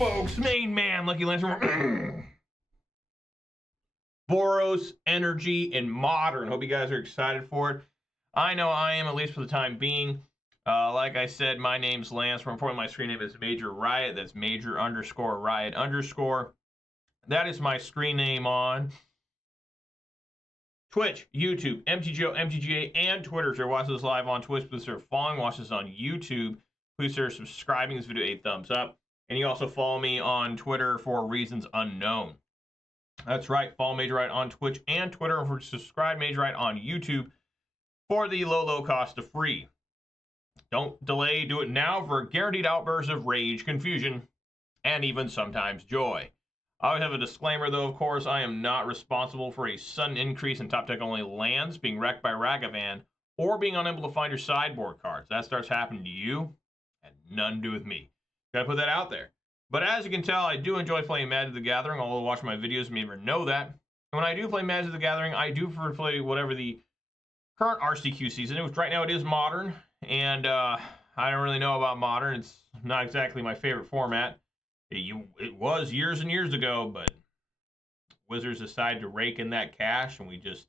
folks. Main man, Lucky Lancer. Boros, Energy, and Modern. Hope you guys are excited for it. I know I am, at least for the time being. Like I said, my name's Lance. More importantly, my screen name is Major Riot. That's Major_Riot_. That is my screen name on Twitch, YouTube, MTGO, MTGA, and Twitter. If you're watching this live on Twitch, please start following. Watch this on YouTube. Please start subscribing this video, a thumbs up. And you also follow me on Twitter for reasons unknown. That's right. Follow Major Riot on Twitch and Twitter, and for subscribe Major Riot on YouTube for the low cost of free. Don't delay. Do it now for a guaranteed outburst of rage, confusion, and even sometimes joy. I always have a disclaimer, though, of course. I am not responsible for a sudden increase in top deck only lands being wrecked by Ragavan or being unable to find your sideboard cards. That starts happening to you, and nothing to do with me. Gotta put that out there. But as you can tell, I do enjoy playing Magic the Gathering, although watching my videos may never know that. And when I do play Magic the Gathering, I do prefer to play whatever the current RCQ season is. Right now it is Modern, and I don't really know about Modern. It's not exactly my favorite format. It was years and years ago, but Wizards decided to rake in that cash, and we're just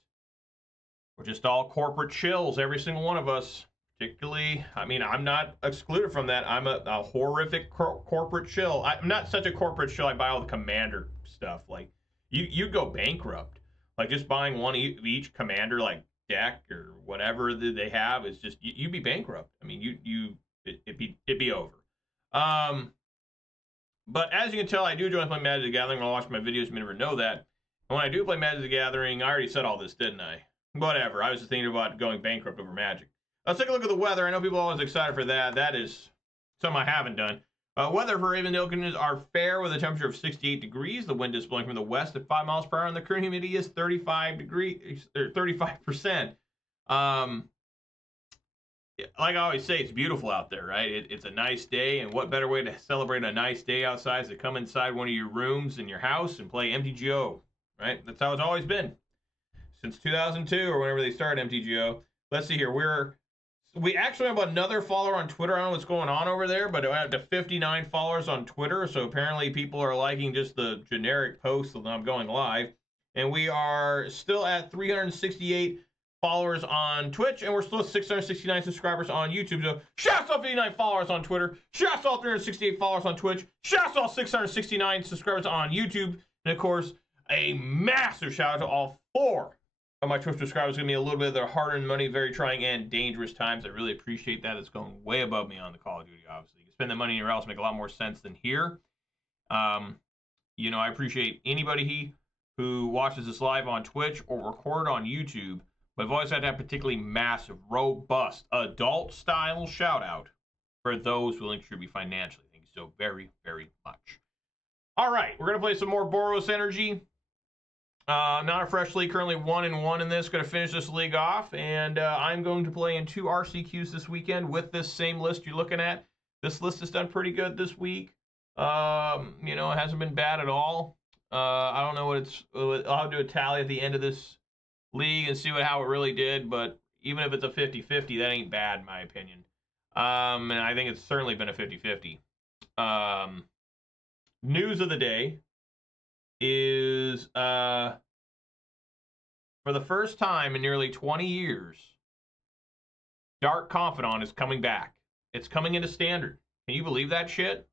all corporate chills, every single one of us. Particularly, I mean, I'm not excluded from that. I'm a horrific corporate shill. I'm not such a corporate shill. I buy all the commander stuff. Like, you go bankrupt. Like, just buying one of each commander, like, deck or whatever that they have is just, you'd be bankrupt. I mean, it'd be over. But as you can tell, I do enjoy playing Magic the Gathering. I'll watch my videos. You may never know that. And when I do play Magic the Gathering, I already said all this, didn't I? Whatever. I was just thinking about going bankrupt over Magic. Let's take a look at the weather. I know people are always excited for that. That is something I haven't done. Weather for Ravendale are fair with a temperature of 68 degrees. The wind is blowing from the west at 5 miles per hour, and the current humidity is 35%. Like I always say, it's beautiful out there, right? It's a nice day, and what better way to celebrate a nice day outside is to come inside one of your rooms in your house and play MTGO, right? That's how it's always been since 2002 or whenever they started MTGO. Let's see here. We actually have another follower on Twitter. I don't know what's going on over there, but I have to 59 followers on Twitter, so apparently people are liking just the generic posts that I'm going live. And we are still at 368 followers on Twitch, and we're still at 669 subscribers on YouTube. So shouts all 59 followers on Twitter, shouts all 368 followers on Twitch, shouts all 669 subscribers on YouTube, and of course, a massive shout out to all 4 of my Twitch subscribers. Give me a little bit of their hard-earned money, very trying and dangerous times. I really appreciate that. It's going way above me on the Call of Duty, obviously. You can spend the money anywhere else, make a lot more sense than here. You know, I appreciate anybody who watches this live on Twitch or record on YouTube, but I've always had that particularly massive, robust, adult-style shout-out for those willing to contribute financially. Thank you so very, very much. All right, we're going to play some more Boros Energy. Not a fresh league, currently 1-1 in this. Going to finish this league off, and I'm going to play in 2 RCQs this weekend with this same list you're looking at. This list has done pretty good this week. You know, it hasn't been bad at all. I don't know what it's. I'll do a tally at the end of this league and see how it really did, but even if it's a 50-50, that ain't bad in my opinion. And I think it's certainly been a 50-50. News of the day is for the first time in nearly 20 years, Dark Confidant is coming back. It's coming into Standard. Can you believe that shit?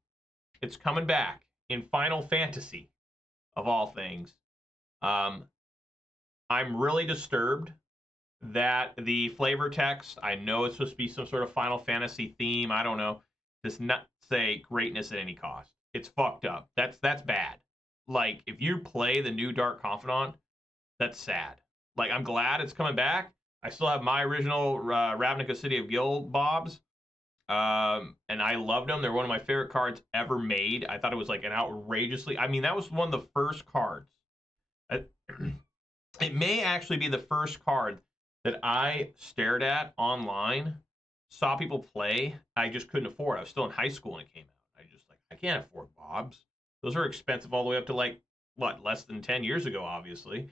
It's coming back in Final Fantasy, of all things. I'm really disturbed that the flavor text, I know it's supposed to be some sort of Final Fantasy theme, I don't know, does not say greatness at any cost. It's fucked up. That's bad. Like, if you play the new Dark Confidant, that's sad. Like, I'm glad it's coming back. I still have my original Ravnica City of Guild Bobs, and I loved them. They're one of my favorite cards ever made. I thought it was like an outrageously... I mean, that was one of the first cards. It may actually be the first card that I stared at online, saw people play. I just couldn't afford it. I was still in high school when it came out. I can't afford Bobs. Those are expensive all the way up to, like, what, less than 10 years ago, obviously.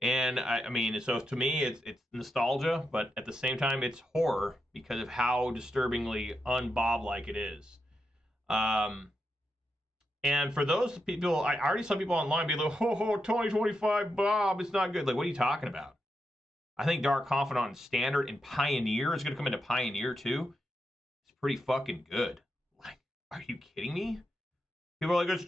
And, I mean, so to me, it's nostalgia, but at the same time, it's horror because of how disturbingly un-Bob-like it is. And And for those people, I already saw people online be like, oh, 2025 Bob, it's not good. Like, what are you talking about? I think Dark Confidant Standard and Pioneer is going to come into Pioneer too. It's pretty fucking good. Like, are you kidding me? People are like,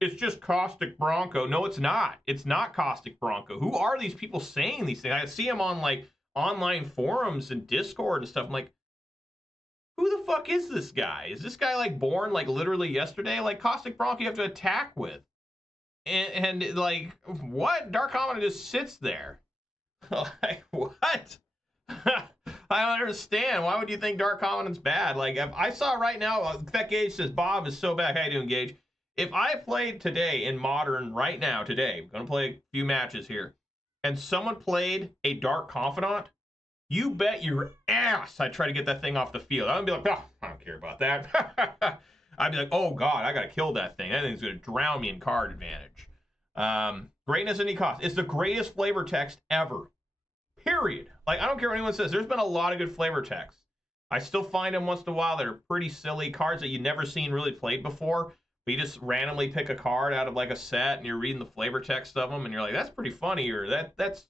it's just Caustic Bronco. No, it's not. It's not Caustic Bronco. Who are these people saying these things? I see them on like online forums and Discord and stuff. I'm like, who the fuck is this guy? Is this guy like born like literally yesterday? Like Caustic Bronco you have to attack with. And like, what? Dark Confidant just sits there. Like, what? I don't understand. Why would you think Dark Confidant's bad? Like, if I saw right now, that Gage says, Bob is so bad. How you doing, Gage? If I played today in Modern right now, today, I'm going to play a few matches here, and someone played a Dark Confidant, you bet your ass I'd try to get that thing off the field. I'd be like, oh, I don't care about that. I'd be like, oh, God, I got to kill that thing. That thing's going to drown me in card advantage. Greatness at any cost. It's the greatest flavor text ever. Period. Like, I don't care what anyone says. There's been a lot of good flavor texts. I still find them once in a while that are pretty silly cards that you've never seen really played before. But you just randomly pick a card out of like a set and you're reading the flavor text of them and you're like, that's pretty funny, or that's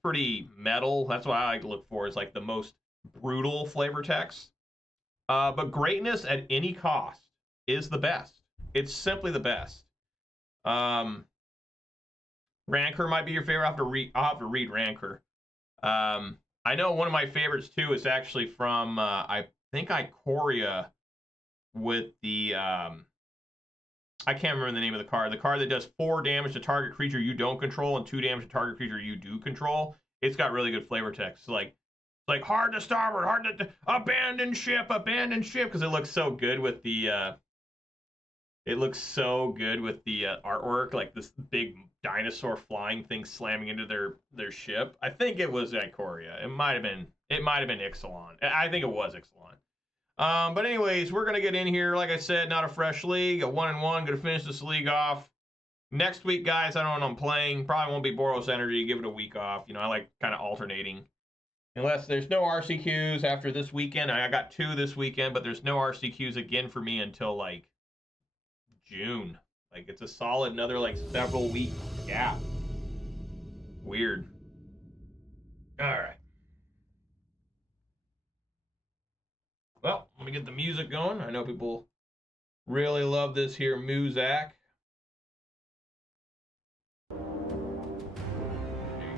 pretty metal. That's what I like to look for, is like the most brutal flavor text. But greatness at any cost is the best. It's simply the best. Rancor might be your favorite. I'll have to read Rancor. I know one of my favorites too is actually from I think Ikoria with the I can't remember the name of the card. The card that does 4 damage to target creature you don't control and 2 damage to target creature you do control. It's got really good flavor text. Like hard to starboard, hard to abandon ship, because it looks so good with the artwork, like this big dinosaur flying thing slamming into their ship. I think it was Ikoria. It might have been Ixalan. I think it was Ixalan. But anyways, we're gonna get in here. Like I said, not a fresh league, a 1-1. Gonna finish this league off. Next week, guys, I don't know when I'm playing. Probably won't be Boros Energy. Give it a week off. You know, I like kind of alternating. Unless there's no RCQs after this weekend. I got 2 this weekend, but there's no RCQs again for me until like June. Like, it's a solid another like several week gap. Weird. All right. Well, let me get the music going. I know people really love this here Muzak. There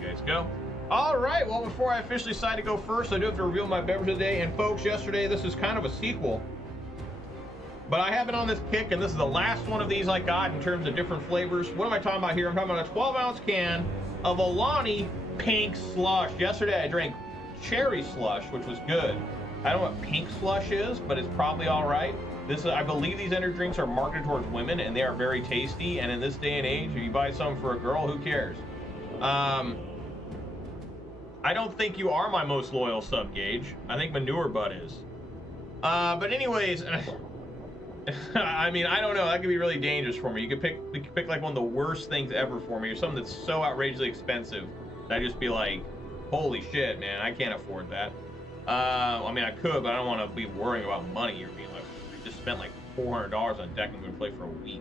you guys go. All right, well, before I officially decide to go first, I do have to reveal my beverage of the day. And folks, yesterday, this is kind of a sequel. But I have been on this kick, and this is the last one of these I got in terms of different flavors. What am I talking about here? I'm talking about a 12-ounce can of Alani Pink Slush. Yesterday, I drank Cherry Slush, which was good. I don't know what Pink Slush is, but it's probably all right. I believe these energy drinks are marketed towards women, and they are very tasty. And in this day and age, if you buy some for a girl, who cares? I don't think you are my most loyal sub, Gage. I think Manure Butt is. But anyways, I mean, I don't know. That could be really dangerous for me. You could pick like one of the worst things ever for me, or something that's so outrageously expensive that I'd just be like, holy shit, man, I can't afford that. I mean, I could, but I don't want to be worrying about money or being like, I just spent like $400 on deck and I'm going to play for a week.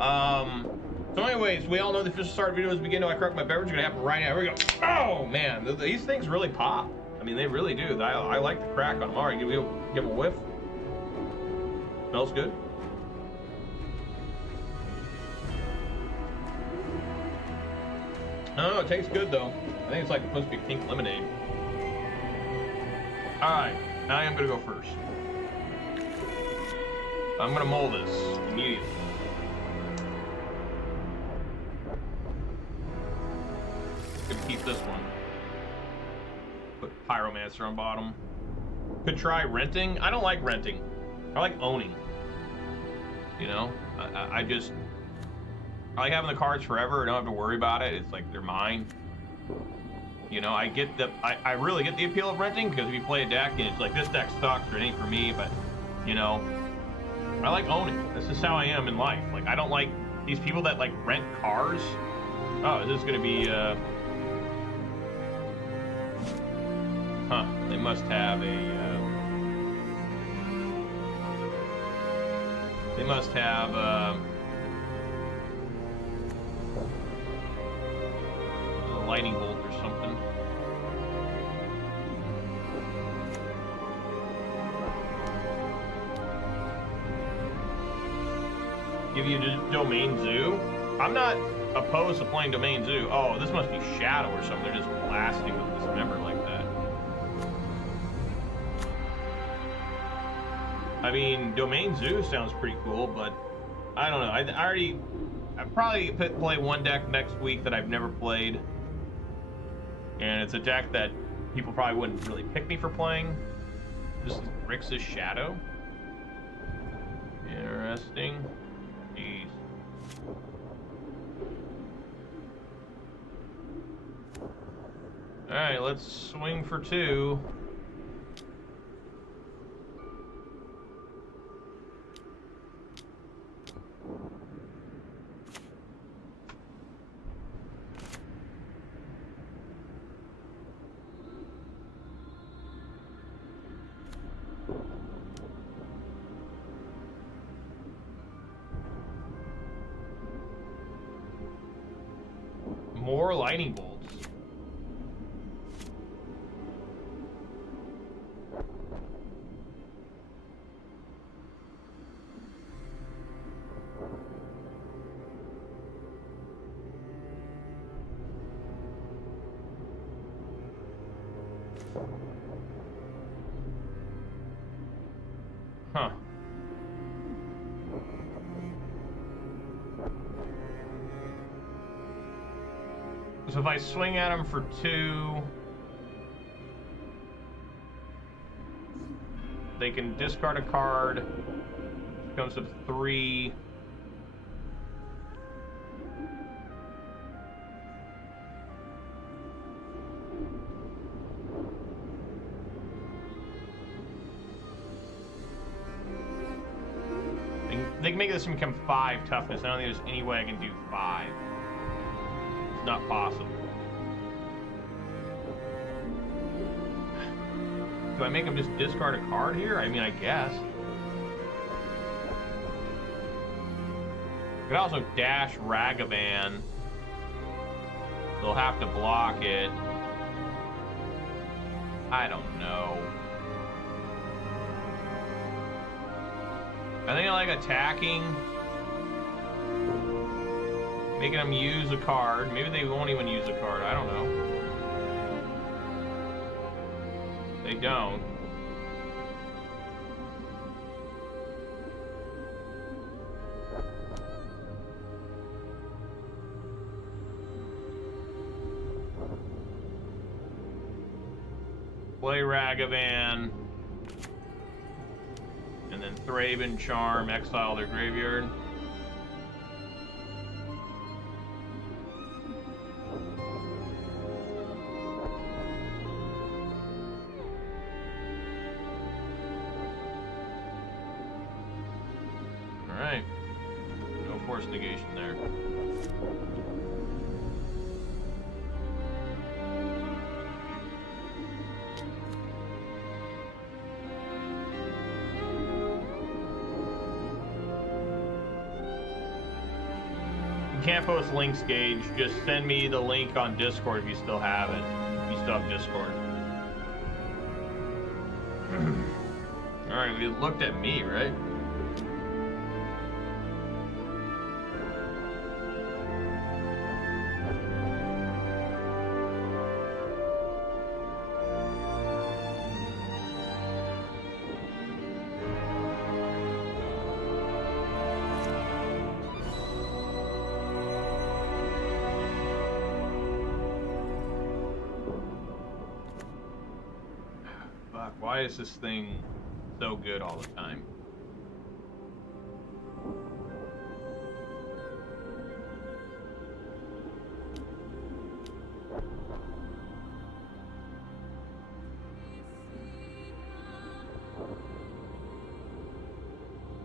So anyways, we all know the official start videos begin to I correct my beverage. It's going to happen right now. Here we go. Oh, man. These things really pop. I mean, they really do. I like the crack on them. All right, give them a whiff. Smells good. Oh, it tastes good, though. I think it's like supposed to be pink lemonade. All right, now I am going to go first. I'm going to mull this immediately. Gonna keep this one. Put Pyromancer on bottom. Could try renting. I don't like renting. I like owning. You know, I like having the cards forever. I don't have to worry about it. It's like they're mine. You know, I really get the appeal of renting, because if you play a deck and it's like, this deck sucks or it ain't for me, but you know, I like owning. This is how I am in life. Like, I don't like these people that like rent cars. Oh, is this gonna be they must have a They must have a lightning bolt or something. Give you Domain Zoo? I'm not opposed to playing Domain Zoo. Oh, this must be Shadow or something. They're just blasting with Dismember like that. I mean, Domain Zoo sounds pretty cool, but I don't know. I probably play one deck next week that I've never played. And it's a deck that people probably wouldn't really pick me for playing. This is Grixis Shadow. Interesting. Jeez. Alright, let's swing for 2. More lightning bolts. Huh. So if I swing at him for 2, they can discard a card. Comes up 3. They can make this become 5 toughness. I don't think there's any way I can do 5. It's not possible. Do I make him just discard a card here? I mean, I guess. I could also dash Ragavan. They'll have to block it. I don't know. I think I like attacking. Making them use a card. Maybe they won't even use a card. I don't know. They don't. Play Ragavan. And then Thraben Charm, exile their graveyard. Alright. No force negation there. Can't post links, Gage. Just send me the link on Discord if you still have it. If you still have Discord. Alright, we looked at me, right? Why is this thing so good all the time?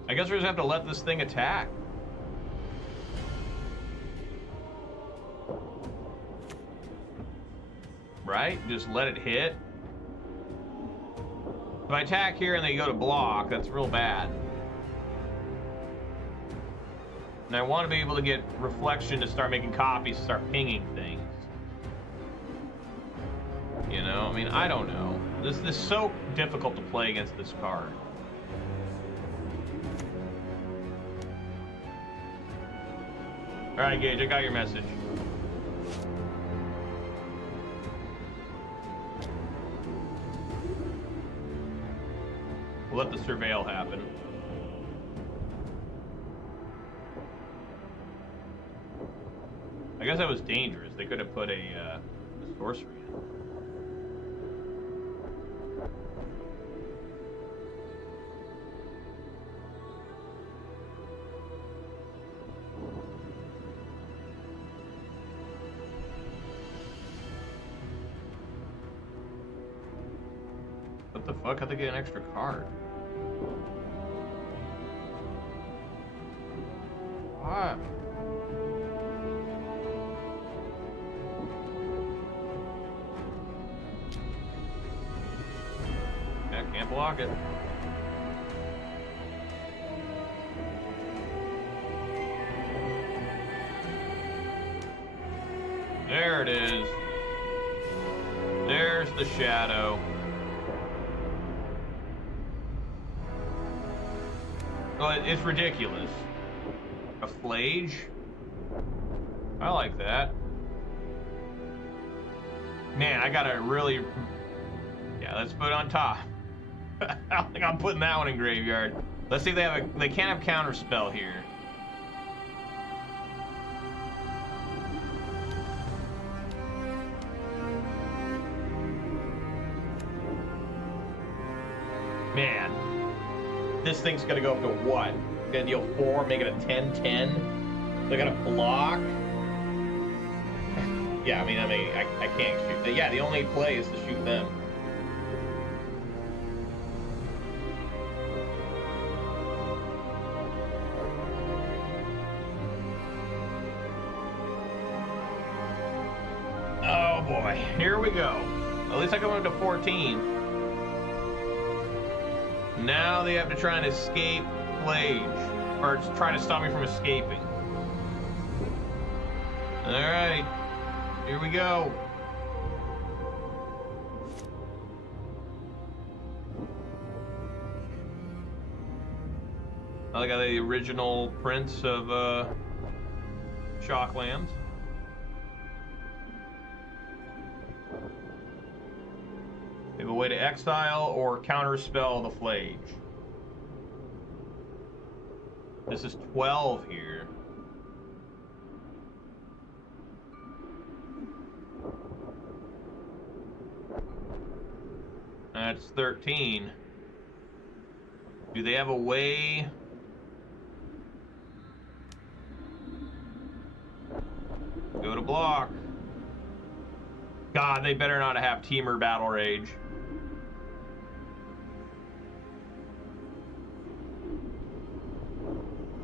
I guess we just have to let this thing attack. Right? Just let it hit. If I attack here and they go to block, that's real bad. And I want to be able to get reflection to start making copies, to start pinging things. You know, I mean, I don't know. This is so difficult to play against this card. All right, Gage, I got your message. We'll let the surveil happen. I guess that was dangerous. They could have put a sorcery in. What the fuck? How'd they get an extra card? What? Yeah, can't block it. There it is. There's the shadow. Well, it's ridiculous. A Phlage? I like that. Man, I gotta really... Yeah, let's put it on top. I don't think I'm putting that one in graveyard. Let's see if they have a... They can't have counterspell here. Man. This thing's gonna go up to what? Gonna deal 4, make it a 10-10. They're gonna block. Yeah, I can't shoot. Yeah, the only play is to shoot them. Oh boy, here we go. At least I go into 14. Now they have to try and escape Phlage, or try to stop me from escaping. All right, here we go. I got the original prints of Shocklands. They have a way to exile or counterspell the Phlage. This is 12 here. That's 13. Do they have a way? Go to block. God, they better not have Temur Battle Rage.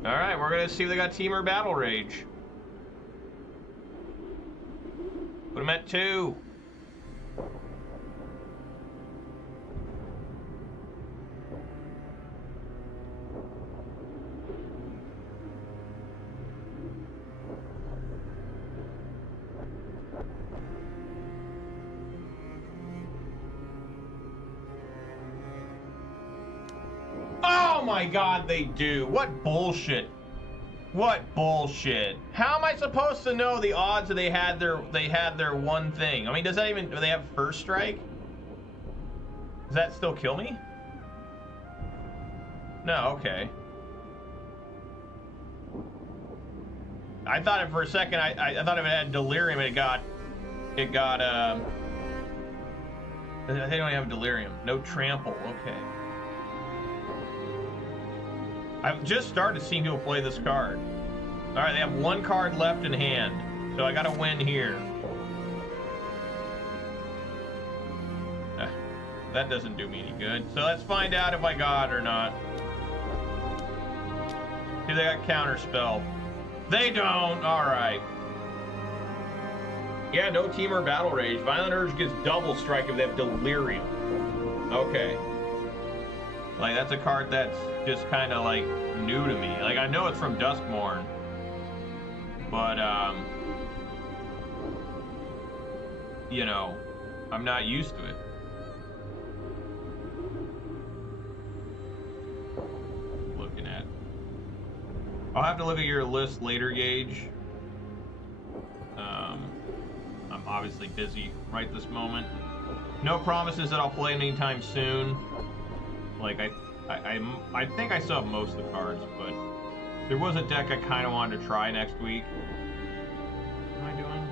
Alright, we're gonna see if they got Temur Battle Rage. Put them at 2. Oh my God, they do. What bullshit. What bullshit. How am I supposed to know the odds that they had their one thing? I mean, does that even, do they have first strike? Does that still kill me? No, okay. I thought it for a second, I thought if it had delirium, they don't even have delirium. No trample, okay. I've just started seeing people play this card. All right, they have 1 card left in hand, so I gotta win here. That doesn't do me any good. So let's find out if I got it or not. See, they got counterspell. They don't. All right. Yeah, no Temur Battle Rage. Violent Urge gets double strike if they have delirium. Okay. Like, that's a card that's just kind of like new to me. Like, I know it's from Duskmourn, But, you know, I'm not used to it. Looking at. I'll have to look at your list later, Gage. I'm obviously busy right this moment. No promises that I'll play anytime soon. Like, I think I still have most of the cards, but there was a deck I kind of wanted to try next week. What am I doing?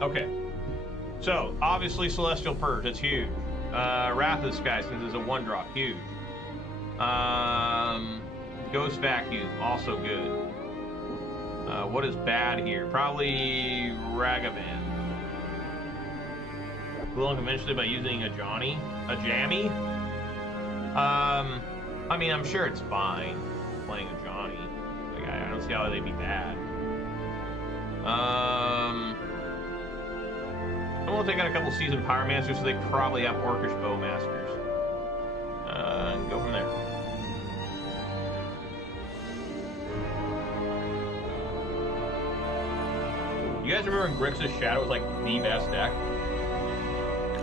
Okay. So, obviously Celestial Purge, that's huge. Wrath of the Sky, since it's a 1-drop, huge. Ghost Vacuum, also good. What is bad here? Probably Ragavan. Cool unconventionally by using Ajani? Ajani? I mean, I'm sure it's fine playing Ajani. Like, I don't see how they'd be bad. I'm gonna take out a couple Seasoned Pyromancers, so they probably have Orcish Bowmasters. And go from there. You guys remember when Grixis Shadow was like the best deck?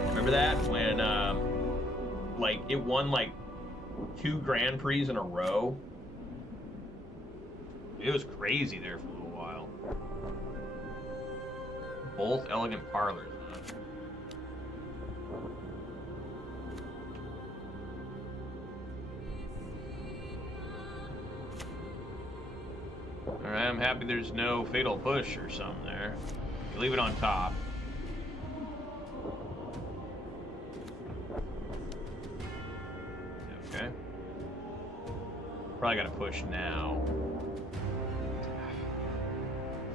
Remember that? When, like, it won like 2 Grand Prix in a row? It was crazy there for a little while. Both Elegant Parlors, huh? Alright, I'm happy there's no Fatal Push or something there. Leave it on top. Okay. Probably gotta push now.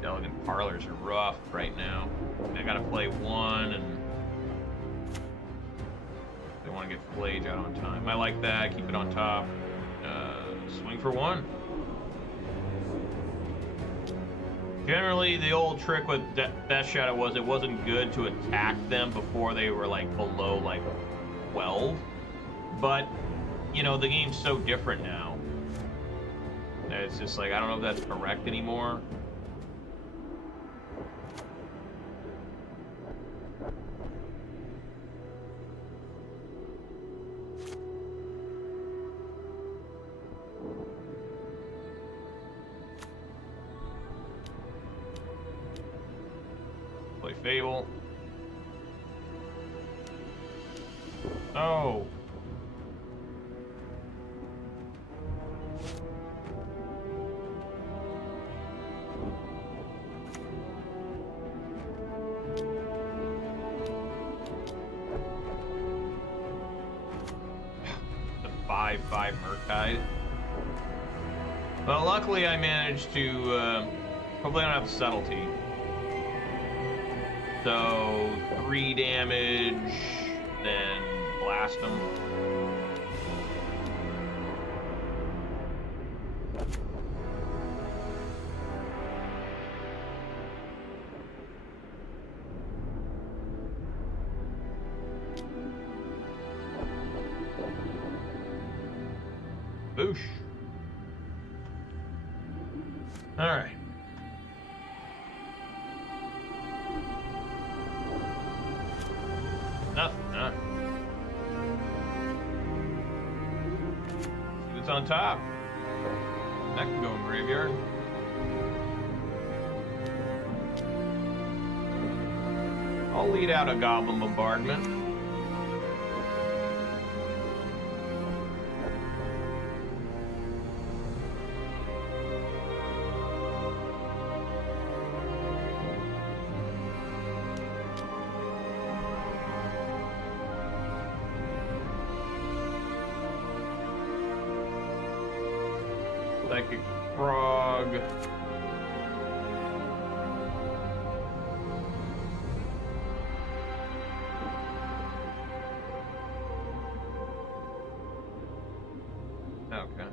The Elegant Parlors are rough right now. I gotta play one and they want to get Phlage out on time. I like that, keep it on top. Swing for one. Generally, the old trick with Death Shadow was it wasn't good to attack them before they were like below like 12. But, you know, the game's so different now. It's just like, I don't know if that's correct anymore. Play Fable. Oh. The 5/5 Murktide. Well, luckily I managed to, hopefully I don't have subtlety. So, 3 damage, then blast them. Boosh. All right. Nothing, huh? See what's on top. That can go in graveyard. I'll lead out a Goblin Bombardment. Psychic Frog. Okay.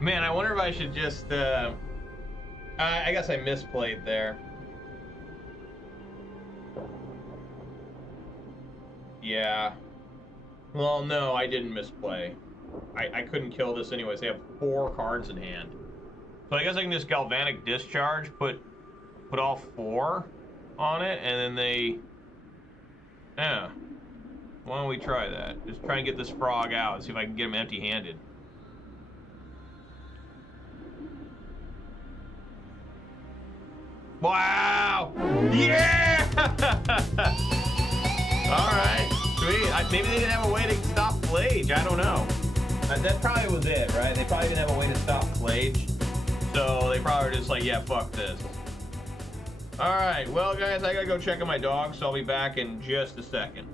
Man, I wonder if I should just, I guess I misplayed there. Yeah. Well, no, I didn't misplay. I couldn't kill this anyways. They have 4 cards in hand. So I guess I can just Galvanic Discharge, put all 4 on it, and then they... Yeah. Why don't we try that? Just try and get this frog out, see if I can get him empty-handed. Wow! Yeah! Alright, sweet. Maybe they didn't have a way to stop Phlage, I don't know. That probably was it, right? They probably didn't have a way to stop Phlage. So they probably were just like, yeah, fuck this. Alright, well guys, I gotta go check on my dog, so I'll be back in just a second.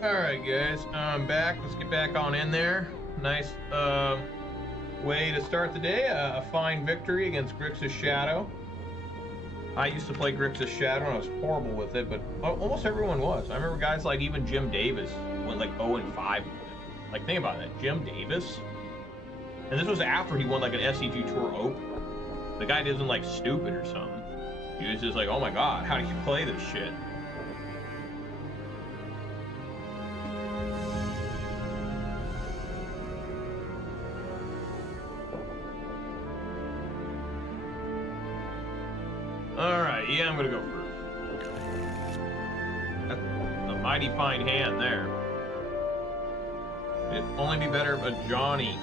Alright guys, I'm back. Let's get back on in there. Nice way to start the day. A fine victory against Grixis Shadow. I used to play Grixis Shadow and I was horrible with it, but almost everyone was. I remember guys like even Jim Davis went like 0-5 with it. Like, think about that. Jim Davis? And this was after he won like an SCG Tour Open. The guy isn't like stupid or something. He was just like, oh my god, how do you play this shit? Alright, yeah, I'm gonna go first. That's a mighty fine hand there. It'd only be better if Ajani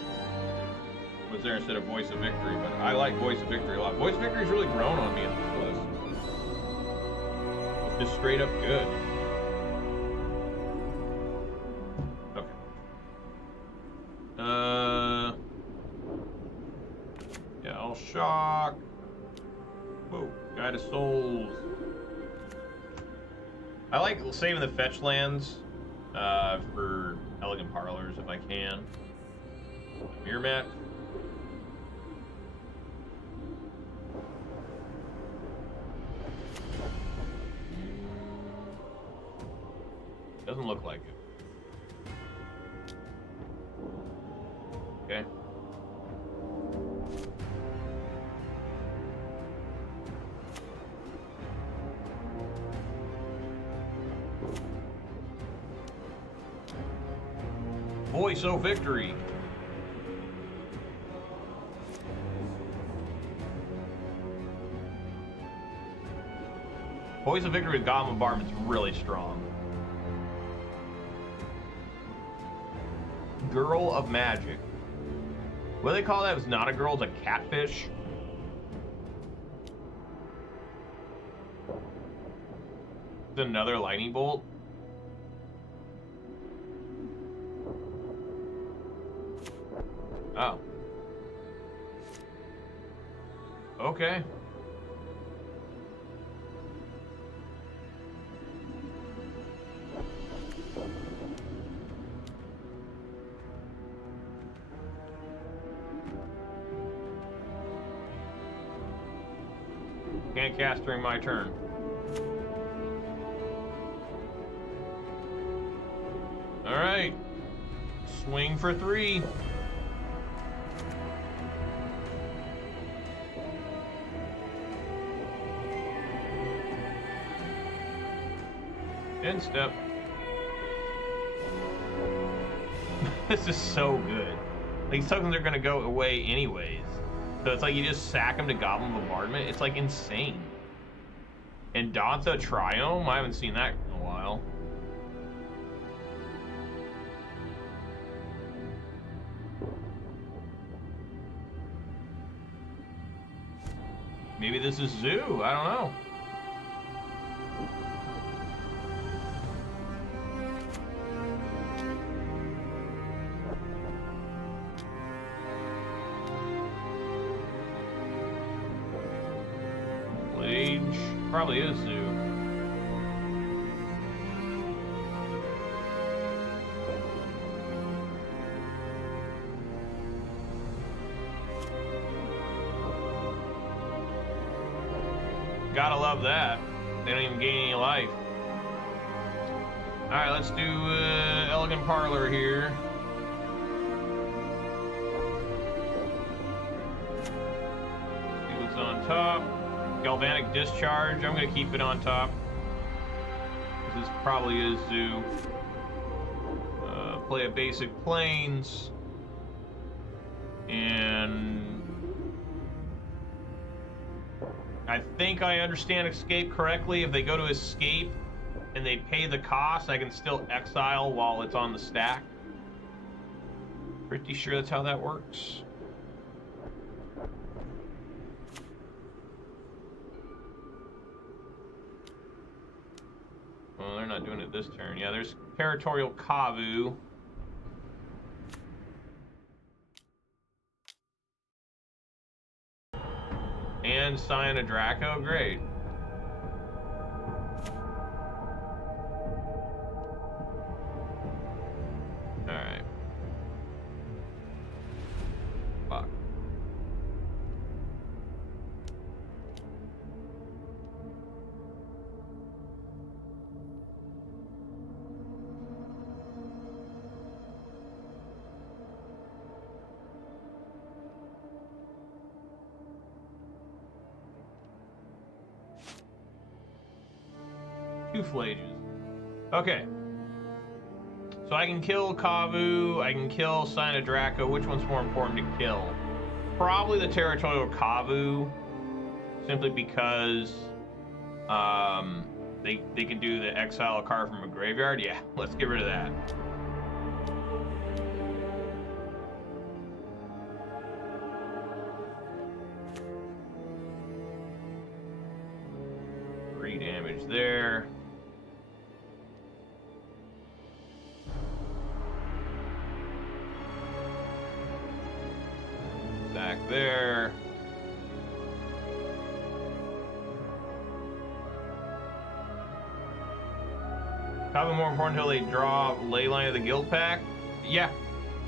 was there instead of Voice of Victory, but I like Voice of Victory a lot. Voice of Victory's really grown on me in this list. It's just straight up good. Okay. Yeah, I'll shock. Whoa, Guide of Souls. I like saving the fetch lands for Elegant Parlors if I can. Mirror Mat. Doesn't look like it. Okay. Voice of Victory. Voice of Victory with Goblin Bombardment is really strong. Girl of Magic. What do they call that? It was not a girl, it's a catfish. It's another lightning bolt. Oh. Okay. Can't cast during my turn. Alright. Swing for 3. End step. This is so good. Like, these tokens are gonna go away anyways. So it's like you just sack them to Goblin Bombardment. It's like insane. And Danta Triome? I haven't seen that in a while. Maybe this is Zoo. I don't know. Phlage probably is Zoo. Gotta love that. They don't even gain any life. Alright, let's do Elegant Parlor here. See what's on top. Galvanic Discharge. I'm going to keep it on top. This probably is Zoo. Play a basic Plains. And I think I understand Escape correctly. If they go to Escape and they pay the cost, I can still exile while it's on the stack. Pretty sure that's how that works. Well, they're not doing it this turn. Yeah, there's Territorial Kavu. And Scion of Draco, great. Alright. Fuck. Two Phlages. Okay. So I can kill Kavu, I can kill Scion of Draco. Which one's more important to kill? Probably the Territorial Kavu, simply because they can do the exile a card from a graveyard. Yeah, let's get rid of that. Three damage there. Back there. Probably more important until they draw Leyline of the Guild Pack. Yeah,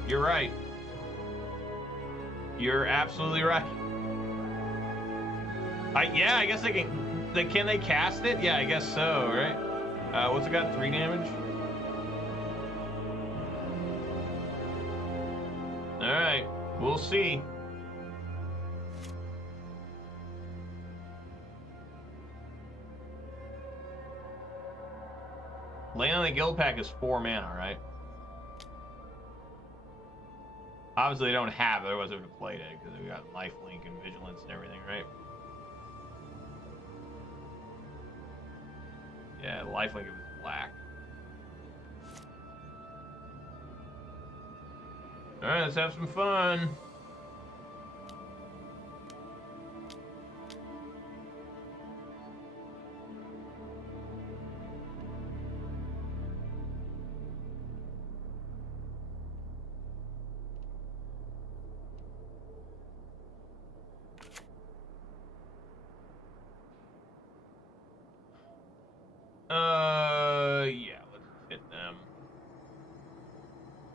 you're right. You're absolutely right. Yeah, I guess they can. Can they cast it? Yeah, I guess so, right? What's it got? 3 damage? Alright, we'll see. Leyline on the Guild Pack is 4 mana, right? Obviously, they don't have it, otherwise they would have played it, because we got lifelink and vigilance and everything, right? Yeah, lifelink if it's black. Alright, let's have some fun. Yeah, let's hit them.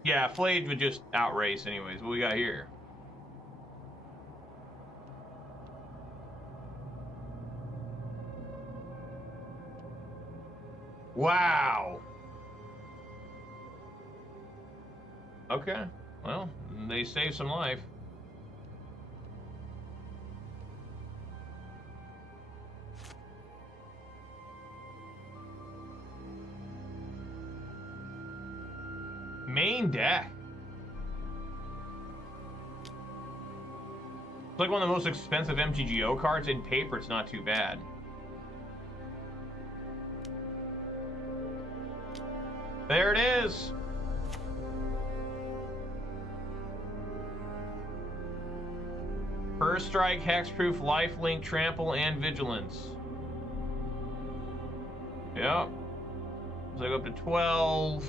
Yeah, Phlage would just outrace anyways. What we got here? Wow. Okay. Well, they saved some life. Main deck. It's like one of the most expensive MTGO cards. In paper, it's not too bad. There it is. First strike, hexproof, lifelink, trample, and vigilance. Yep. So I go up to 12.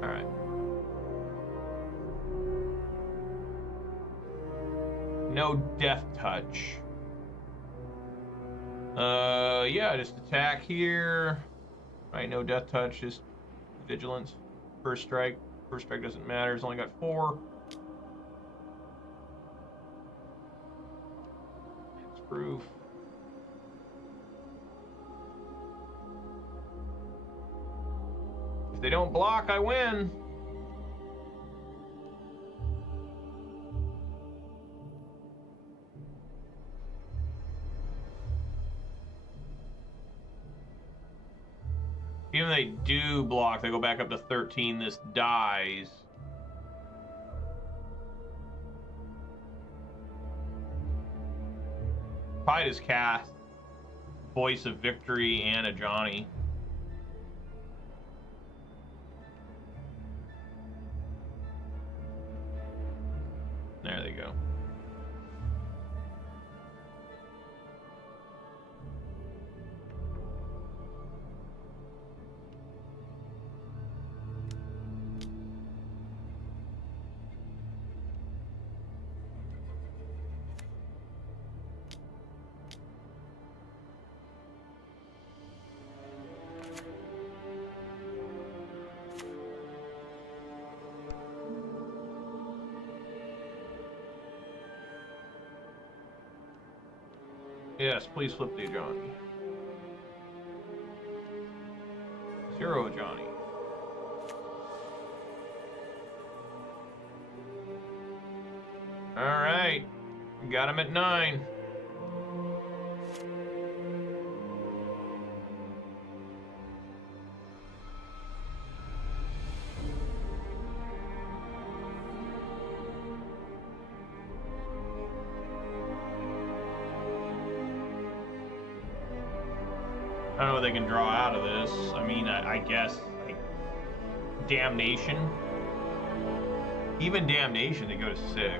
Alright. No death touch. Yeah, just attack here. Right, no death touch, just vigilance. First strike. First strike doesn't matter, it's only got 4. It's proof. If they don't block, I win. Even if they do block, they go back up to 13, this dies. Probably just cast Voice of Victory and Ajani. There they go. Yes, please flip the Ajani. 0 Ajani. Alright. Got him at 9. I don't know what they can draw out of this. I mean, I guess, like, Damnation. Even Damnation, they go to 6.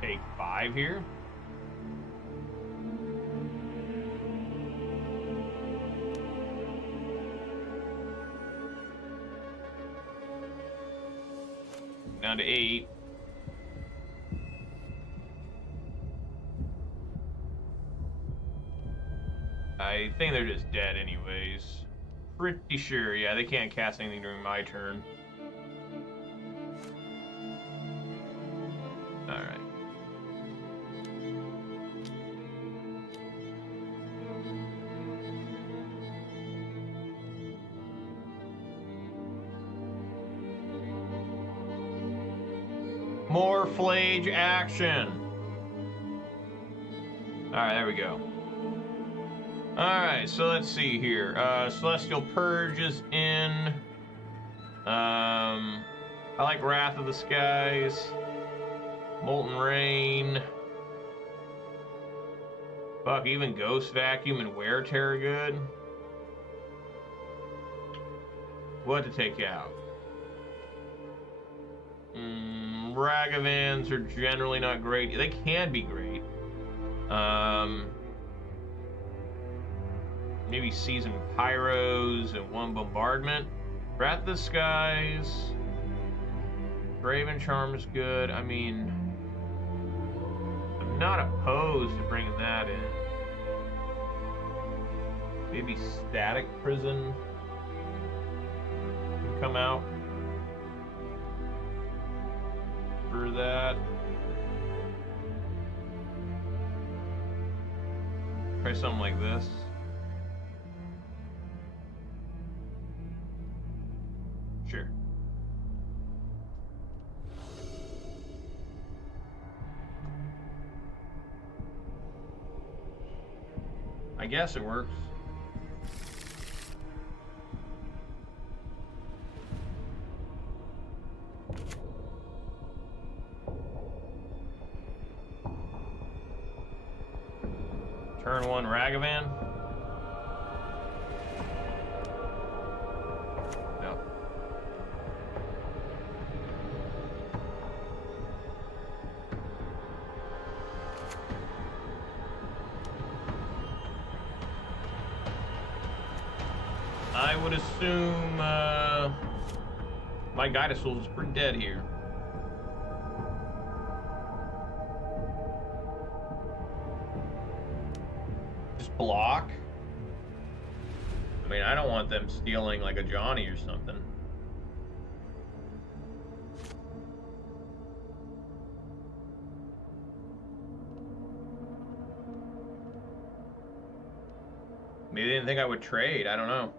Take 5 here. Down to 8. I think they're just dead anyways. Pretty sure, yeah, they can't cast anything during my turn. Alright. More Phlage action. Alright, there we go. Alright, so let's see here. Celestial Purge is in. I like Wrath of the Skies. Molten Rain. Fuck, even Ghost Vacuum and Wear Tear are good. What to take out? Ragavans are generally not great. They can be great. Maybe Seasoned Pyros and 1 Bombardment. Wrath the Skies. Thraben Charm is good. I mean, I'm not opposed to bringing that in. Maybe Static Prison can come out for that. Try something like this. Sure. I guess it works. Turn 1 Ragavan. No. I would assume my Gydasoul is pretty dead here. Block. I mean, I don't want them stealing like a Ajani or something. Maybe they didn't think I would trade. I don't know.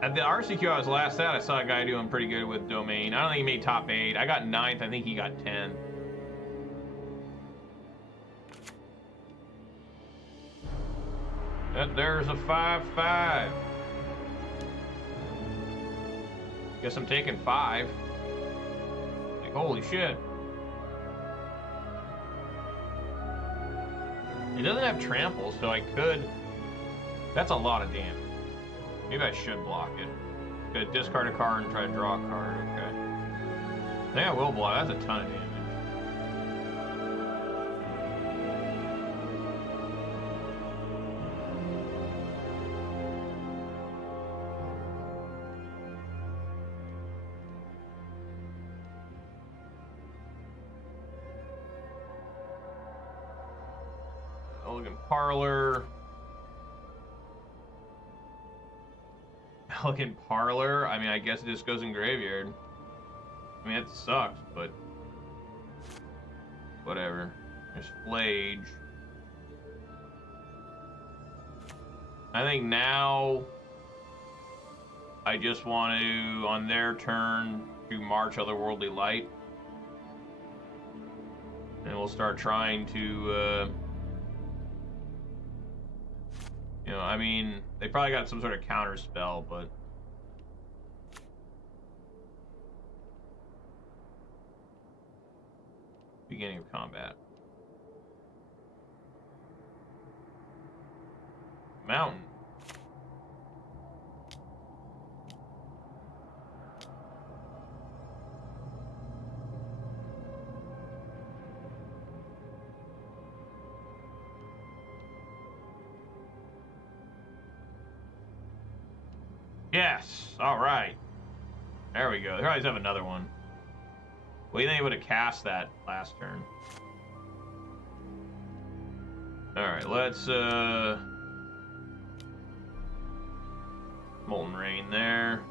At the RCQ I was last at, I saw a guy doing pretty good with Domain. I don't think he made top 8. I got 9th. I think he got 10. There's a 5/5. Guess I'm taking 5. Like, holy shit. It doesn't have trample, so I could... That's a lot of damage. Maybe I should block it. Could discard a card and try to draw a card. Okay. I think I will block. That's a ton of damage. Elegant Parlor. Elegant Parlor? I mean, I guess it just goes in graveyard. I mean, it sucks, but... whatever. There's Phlage. I think now... I just want to, on their turn, to march Otherworldly Light. And we'll start trying to... you know, I mean, they probably got some sort of counter spell, but... beginning of combat. Mountain. Yes, all right. There we go. They always have another one. Well, you think he would have cast that last turn. All right, let's Molten Rain there.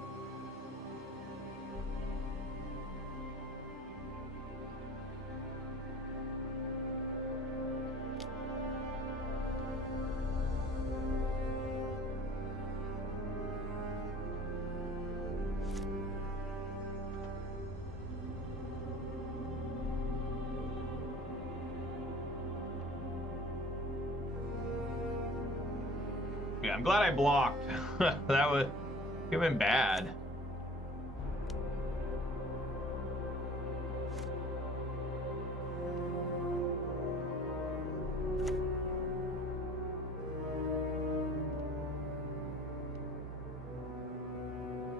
I'm glad I blocked. That would have been bad.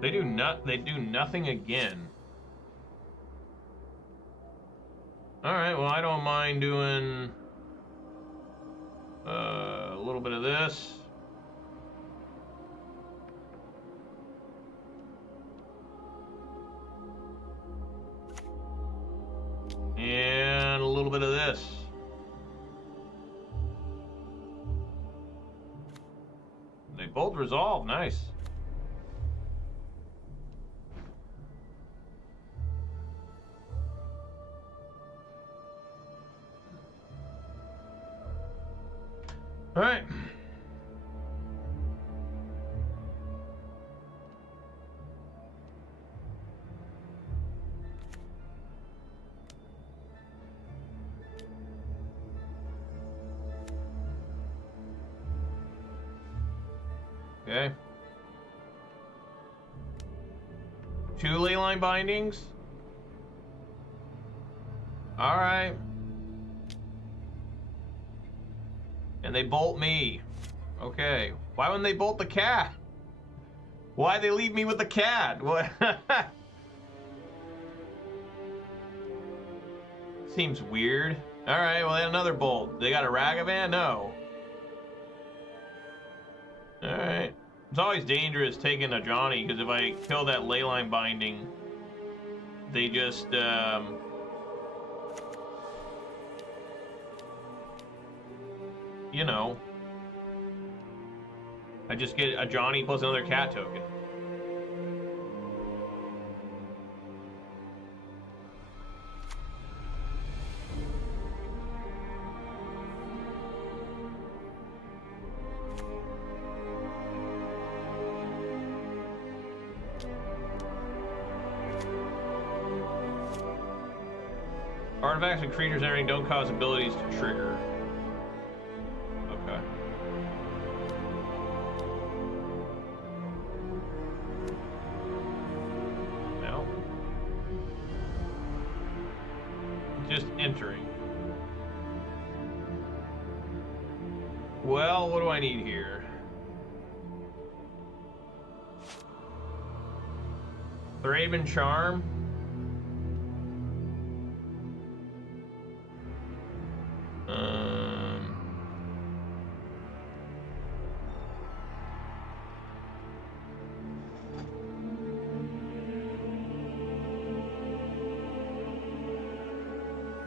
They do nothing again. All right, well, I don't mind doing a little bit of this. And a little bit of this. They both resolve, nice. All right. Okay. 2 leyline bindings. All right. And they bolt me. Okay. Why wouldn't they bolt the cat? Why'd they leave me with the cat? What? Seems weird. All right, well, they had another bolt. They got a Ragavan? No. All right. It's always dangerous taking a Ajani, because if I kill that leyline binding, they just, you know, I just get a Ajani plus another cat token. Artifacts and creatures entering don't cause abilities to trigger. Okay. No. Just entering. Well, what do I need here? Thraben Charm.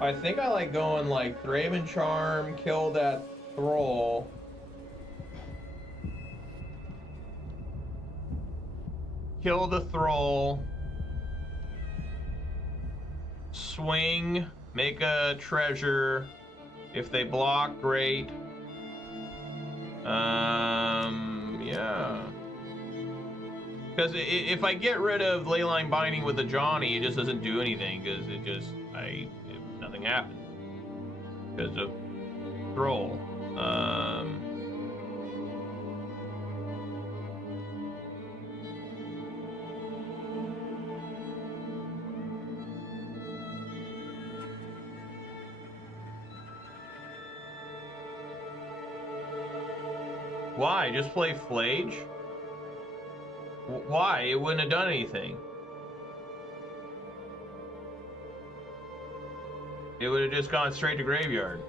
I think I like going like Thraben Charm, kill that Thrall. Kill the Thrall. Swing, make a treasure. If they block, great. Yeah. Because if I get rid of Leyline Binding with the Ajani, it just doesn't do anything, because it just, nothing happens. Because of Thrall. Why? Just play Phlage? Why? It wouldn't have done anything. It would have just gone straight to graveyard.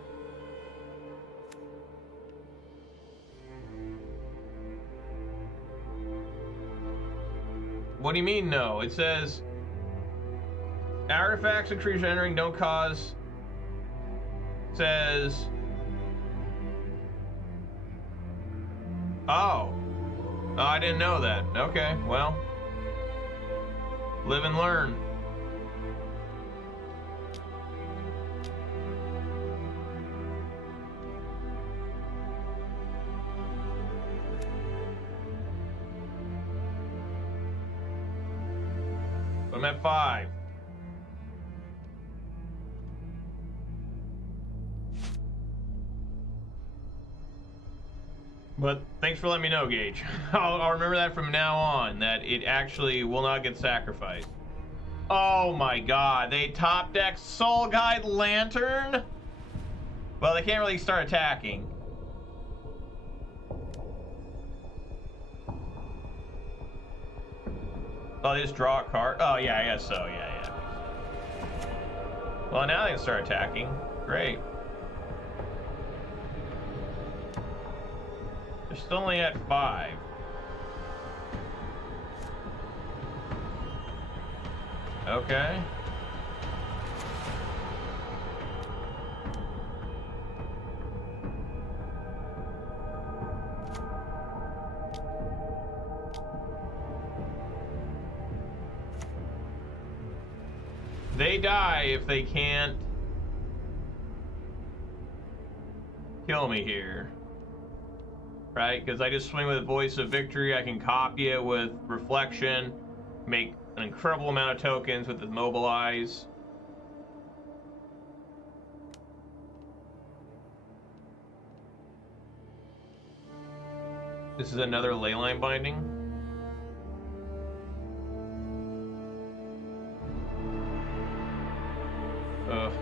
What do you mean no? It says artifacts and creatures entering don't cause. It says. Oh. Oh, I didn't know that. Okay, well. Live and learn. I'm at 5. But thanks for letting me know, Gage. I'll remember that from now on, that it actually will not get sacrificed. Oh my god, they top deck Soul Guide Lantern? Well, they can't really start attacking. Oh, they just draw a card? Oh, yeah, I guess so. Yeah. Well, now they can start attacking. Great. They're still only at 5. Okay. They die if they can't kill me here. Right? Because I just swing with Voice of Victory. I can copy it with Reflection, make an incredible amount of tokens with the Mobilize. This is another Leyline Binding. Ugh.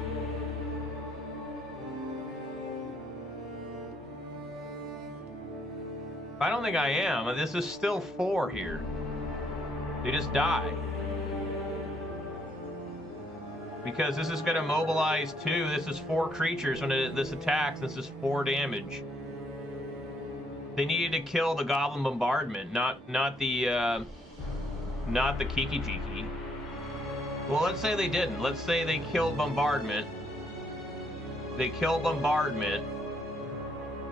I don't think I am. This is still 4 here. They just die. Because this is going to mobilize 2. This is 4 creatures when this attacks. This is 4 damage. They needed to kill the Goblin Bombardment, not the Kiki Jiki. Well, let's say they didn't. Let's say they killed Bombardment. They kill Bombardment.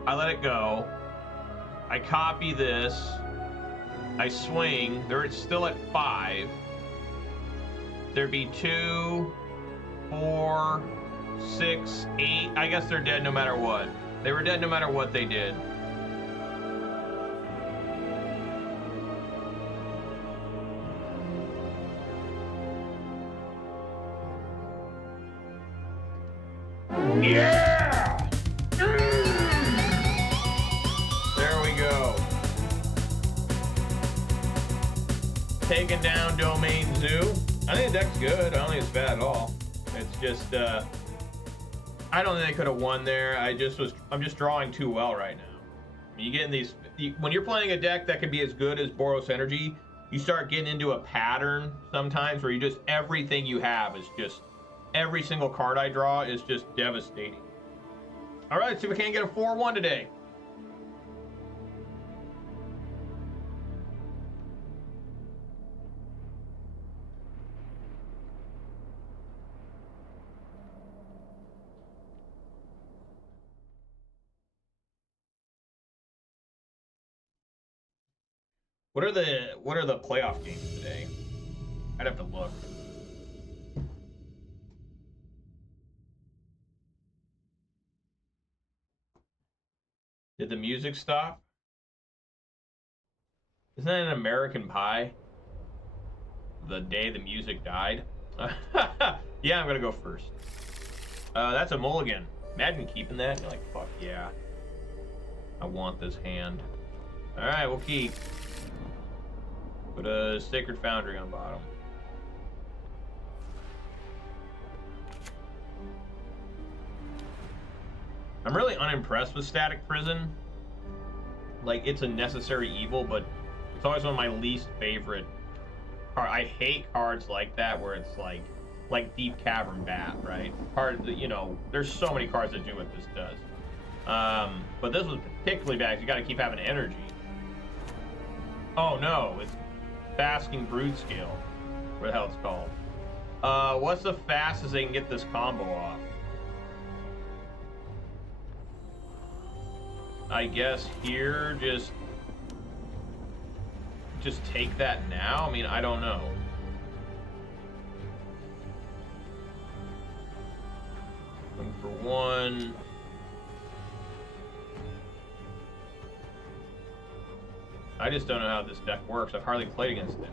I let it go. I copy this. I swing. They're still at 5. There'd be 2, 4, 6, 8. I guess they're dead no matter what. They were dead no matter what they did. Yeah! There we go. Taking down Domain Zoo. I think the deck's good. I don't think it's bad at all. It's just, I don't think they could have won there. I'm just drawing too well right now. You get in these, when you're playing a deck that could be as good as Boros Energy, you start getting into a pattern sometimes where you just, everything you have is just, every single card I draw is just devastating. All right, let's see if we can't get a 4-1 today. What are the playoff games today? I'd have to look. Did the music stop? Isn't that an American Pie? The day the music died? Yeah, I'm gonna go first. That's a mulligan. Imagine keeping that. You're like, fuck yeah. I want this hand. Alright, we'll keep. Put a Sacred Foundry on bottom. I'm really unimpressed with Static Prison. Like, it's a necessary evil, but it's always one of my least favorite cards. I hate cards like that where it's like Deep Cavern Bat, right? You know, there's so many cards that do what this does. But this was particularly bad because you got to keep having energy. Oh no, it's Basking Broodscale. What the hell it's called? What's the fastest they can get this combo off? I guess here, just take that now? I mean, I don't know. Looking for 1. I just don't know how this deck works. I've hardly played against it.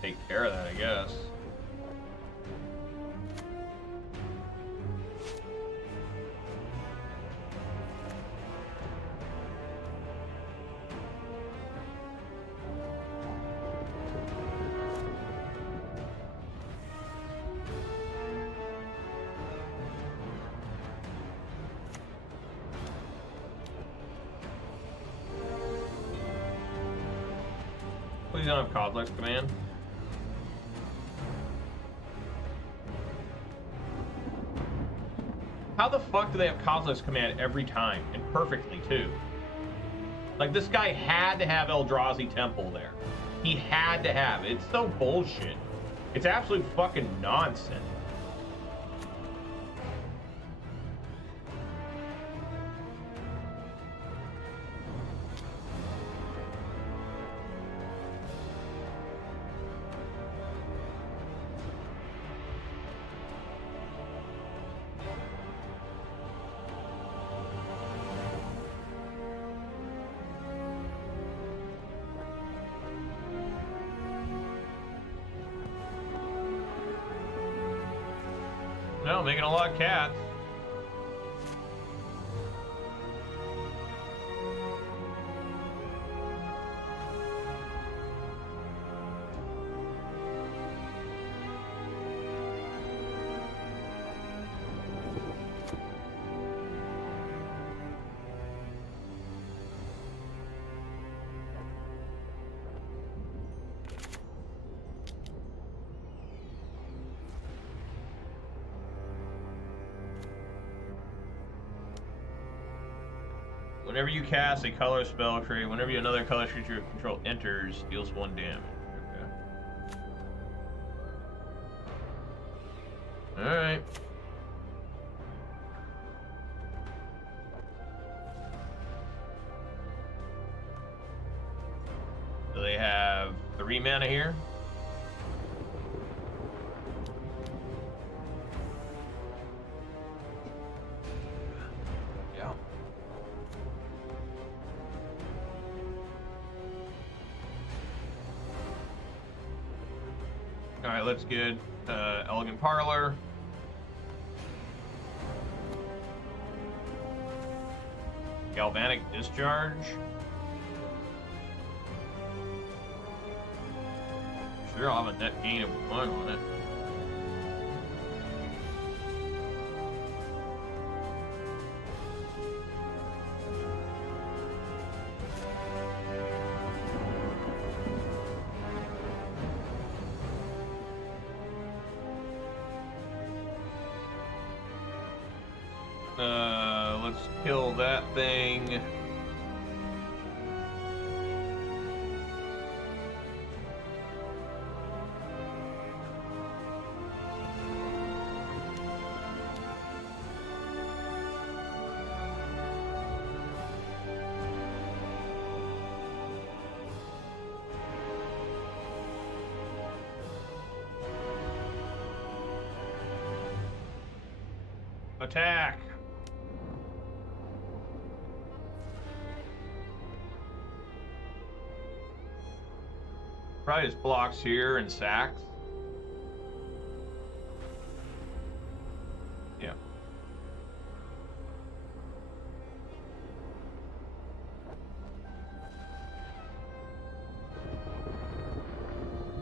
Take care of that, I guess. these don't have Kozilek's Command? How the fuck do they have Kozilek's Command every time? And perfectly, too. Like, this guy had to have Eldrazi Temple there. He had to have it. It's so bullshit. It's absolute fucking nonsense. No, making a lot of cats. Whenever you cast a color spell create, whenever another color creature you control enters, deals 1 damage. Okay. Alright. So they have 3 mana here. Alright, let's get Elegant Parlor. Galvanic Discharge. Sure, I'll have a net gain of 1 on it. Let's kill that thing. Attack! Probably just blocks here and sacks. Yeah.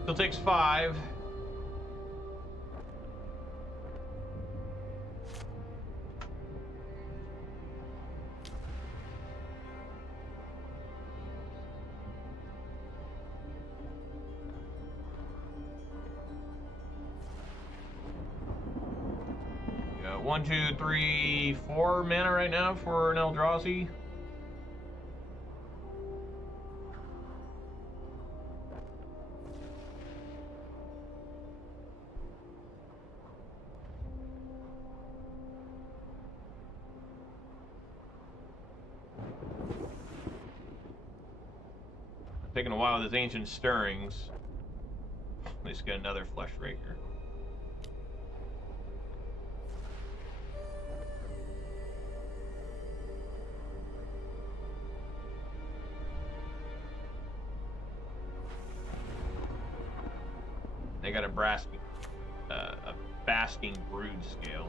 Still takes 5. One, two, three, 4 mana right now for an Eldrazi. Taking a while with his Ancient Stirrings. At least get another Flesh Raker. They got a basking Broodscale.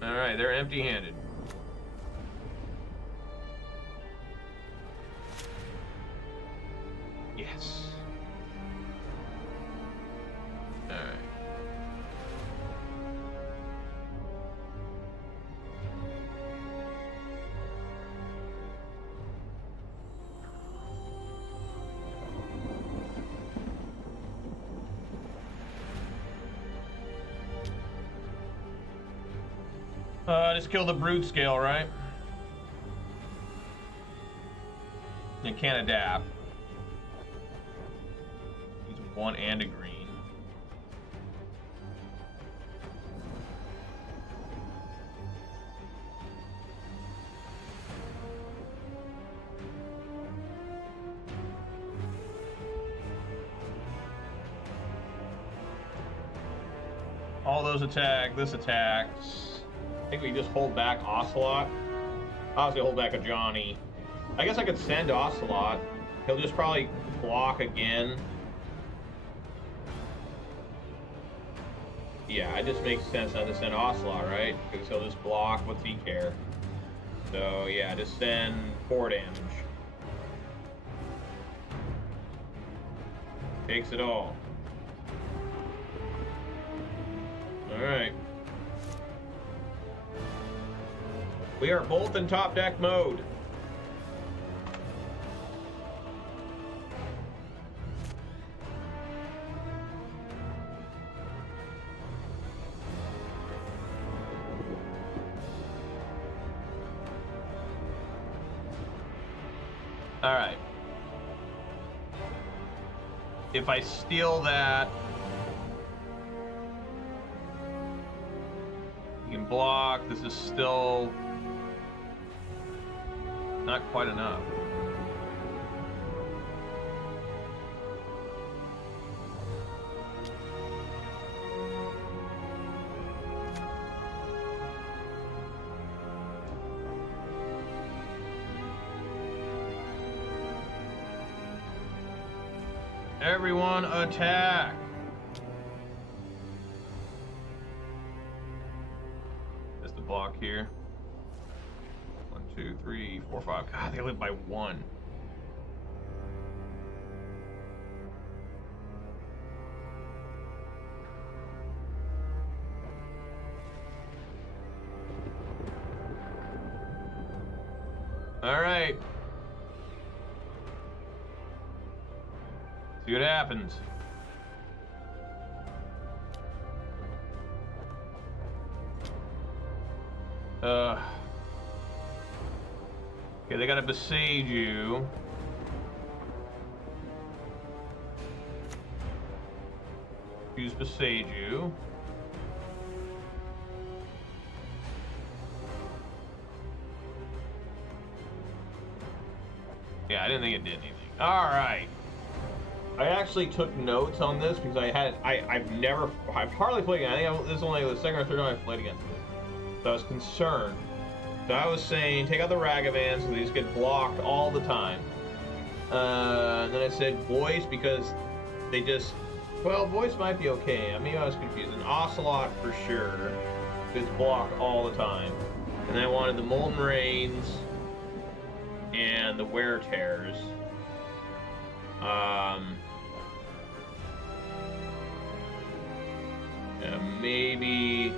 All right, they're empty-handed. Yes. All right. Just kill the Broodscale, right? It can't adapt. He's 1 and a green. All those attack, this attacks. I think we just hold back Ocelot. I was gonna hold back Ajani. I guess I could send Ocelot. He'll just probably block again. Yeah, it just makes sense not to send Ocelot, right? Because he'll just block. What's he care? So yeah, just send 4 damage. Takes it all. Alright. We are both in top deck mode. Alright. If I steal that, you can block. This is still not quite enough. Everyone attack! Just the block here. 1, 2, 3, 4, 5. God, they live by 1. All right. See what happens. Okay, they gotta besiege you. Use besiege you. Yeah, I didn't think it did anything. All right. I actually took notes on this because I've hardly played against it. I think this is only the second or third time I've played against this. So I was concerned. So I was saying, take out the Ragavans so they just get blocked all the time. And then I said voice because they just, well, voice might be okay. I mean, I was confused. And Ocelot for sure gets blocked all the time. And then I wanted the Molten Rains and the Wear Tears. Maybe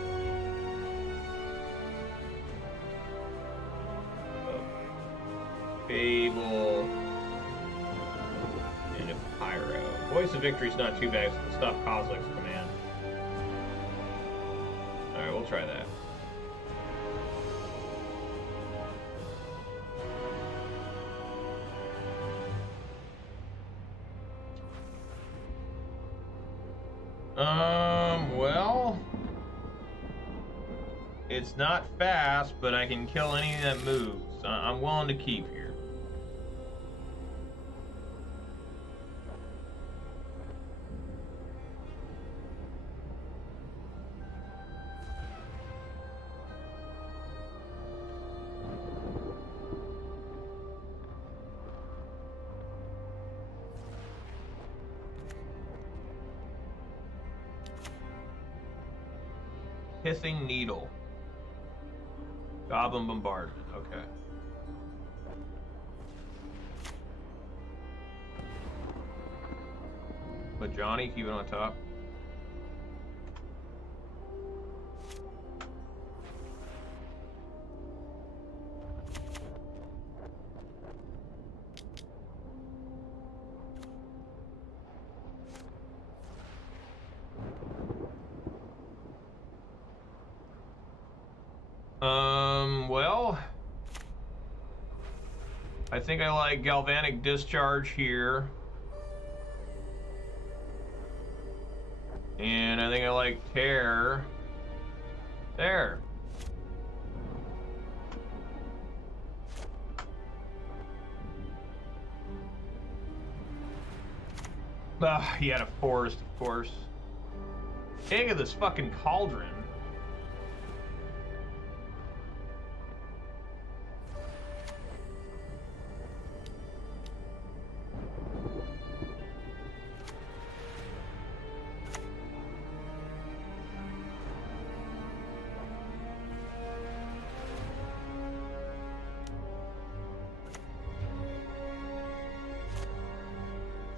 Fable and a Pyro. Voice of Victory's not too bad. It's stuff Kozilek's command. Alright, we'll try that. Well, it's not fast, but I can kill anything that moves. I'm willing to keep here. Hissing Needle. Goblin Bombardment, okay. Ajani, keep it on top. Well, I think I like Galvanic Discharge here. And I think I like Tear. There. He had a forest, of course. Egg of this fucking cauldron.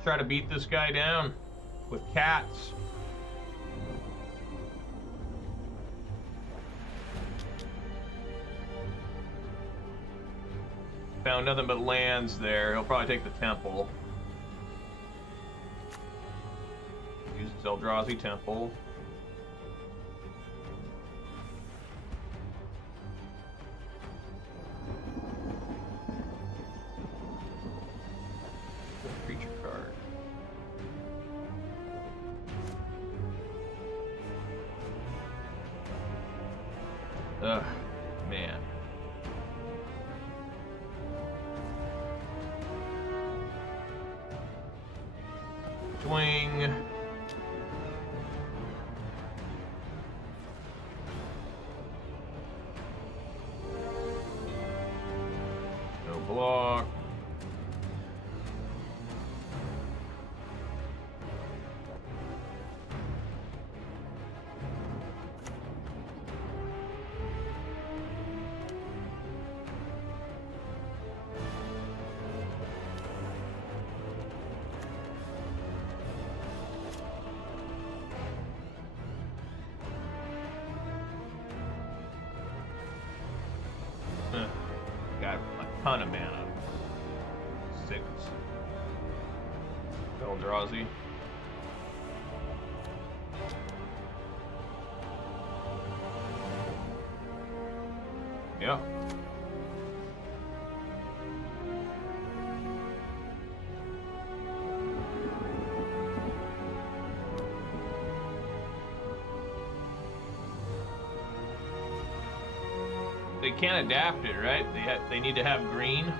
Try to beat this guy down with cats. Found nothing but lands there. He'll probably take the temple. Use his Eldrazi temple. Creature card. Ugh, man. Swing. No block. Got a ton of mana. 6. Eldrazi. Yeah. They can't adapt it, right? They need to have green.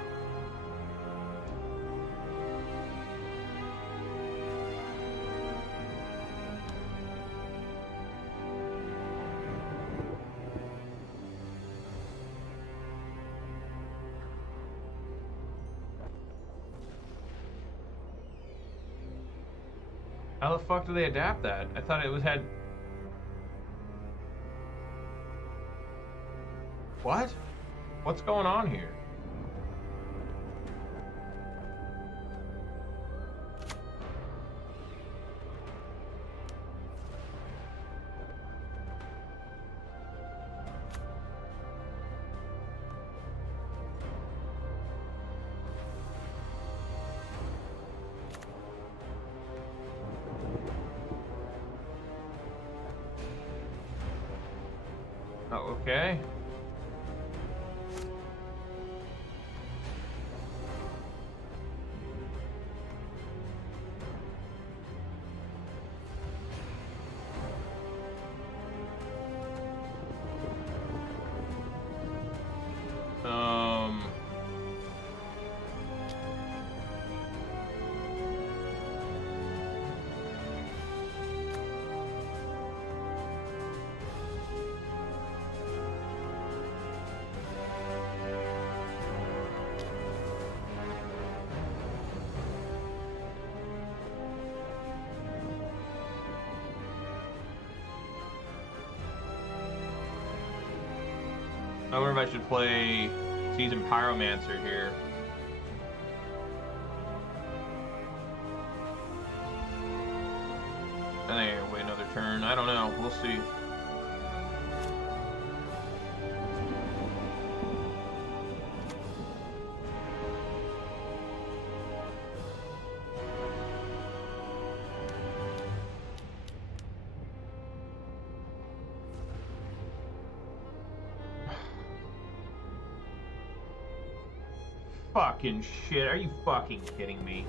How the fuck do they adapt that? I thought it was had. What? What's going on here? Oh, okay. I wonder if I should play Seasoned Pyromancer here. I think I gotta wait another turn. I don't know. We'll see. Fucking shit, are you fucking kidding me?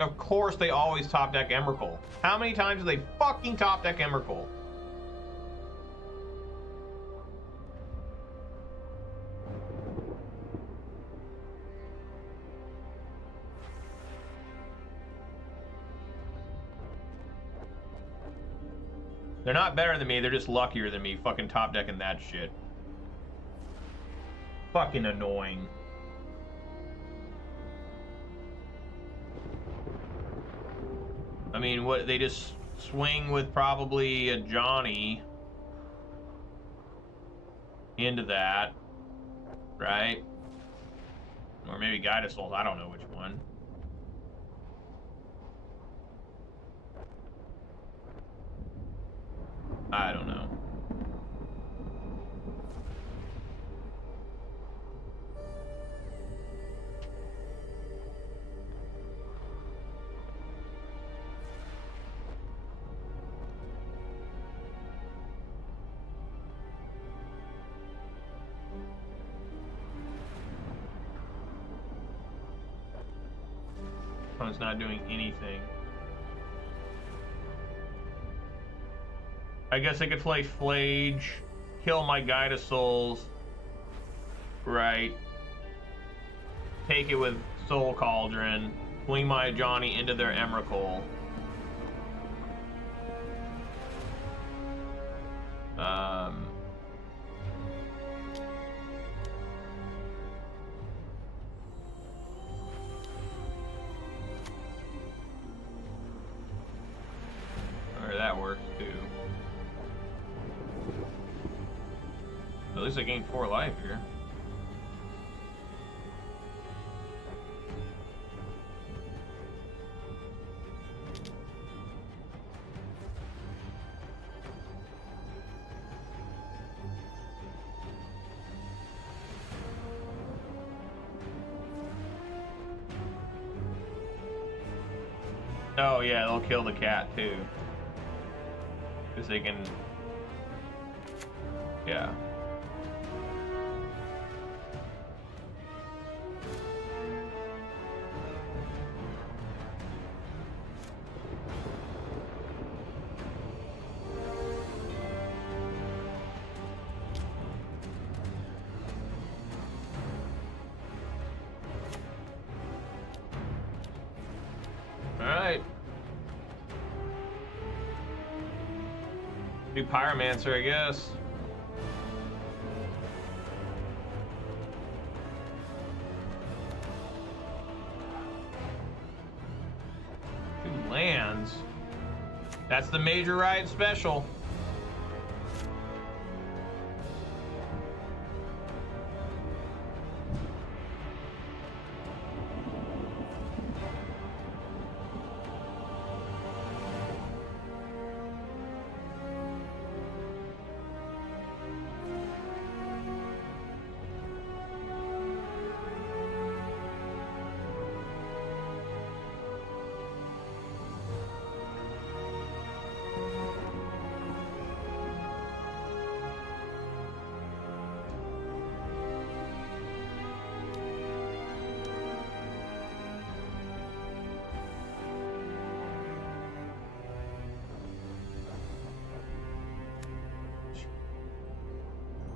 Of course they always top deck Emrakul. How many times do they fucking top deck Emrakul? They're not better than me, they're just luckier than me, fucking top decking that shit. Fucking annoying. I mean, what, they just swing with probably a Ajani into that, right? Or maybe Guide of Souls, I don't know which one. I don't know. It's not doing anything. I guess I could play Phlage, kill my Guide of Souls, right? Take it with Soul Cauldron, fling my Ajani into their Emrakul. That works too. At least I gained 4 life here. Oh yeah, they'll kill the cat too. Because they can... Yeah. Alright. Do Pyromancer, I guess. Two lands. That's the Major Ride special.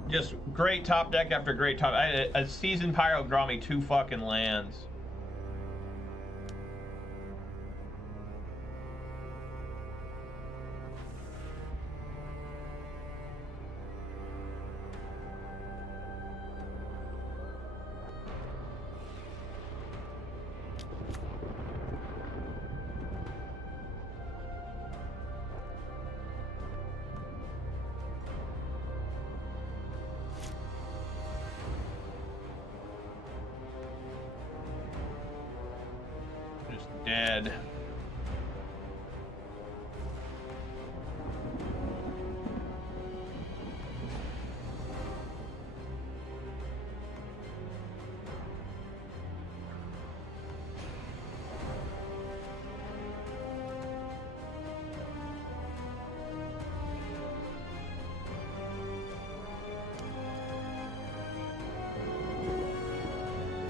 Just great top deck after great top. A Seasoned Pyro draw me 2 fucking lands. Dead.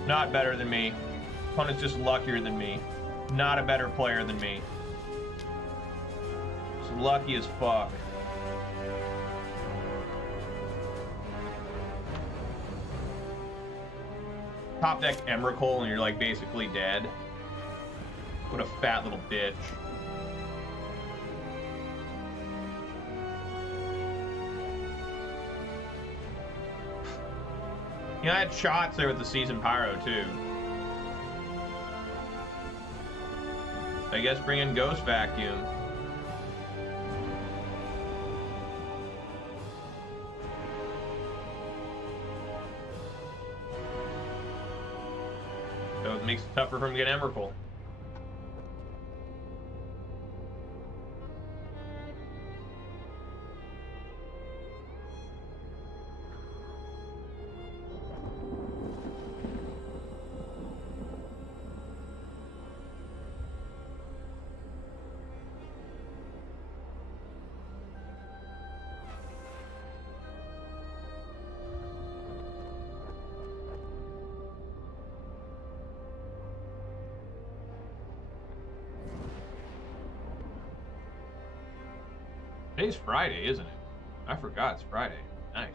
Not better than me. Opponent's just luckier than me. Not a better player than me. Just lucky as fuck. Top deck Emrakul and you're like basically dead. What a fat little bitch. You know, I had shots there with the Seasoned Pyro too. I guess bring in Ghost Vacuum. So it makes it tougher for him to get Emrakul. Today's Friday, isn't it? I forgot it's Friday. Nice.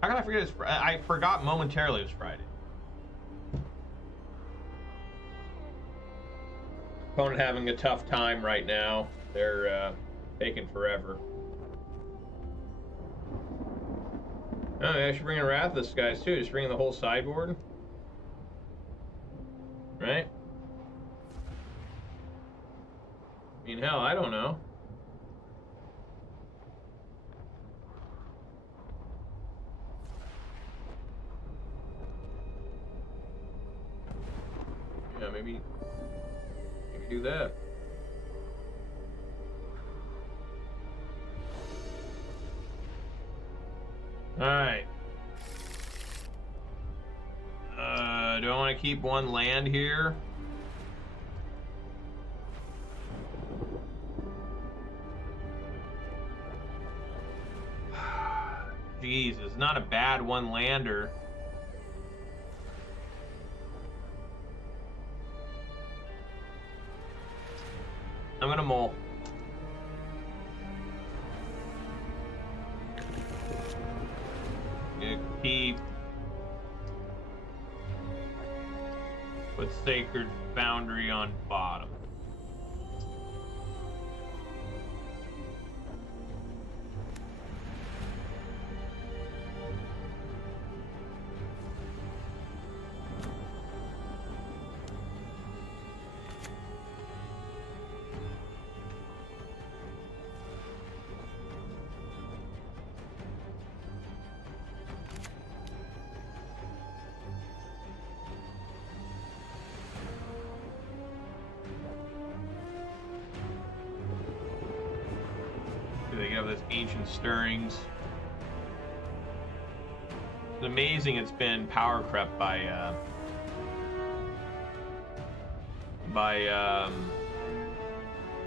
How can I forget it's Friday? I forgot momentarily it was Friday. Opponent having a tough time right now. They're taking forever. Oh, yeah, I should bring in Wrathus guys too. Just bring in the whole sideboard. Right? I mean, hell, I don't know. Yeah, maybe do that. All right. Do I want to keep one land here? Jeez, it's not a bad one lander. I'm gonna mull. Keep. Put Sacred Foundry on bottom. They have this Ancient Stirrings. It's amazing it's been power crept by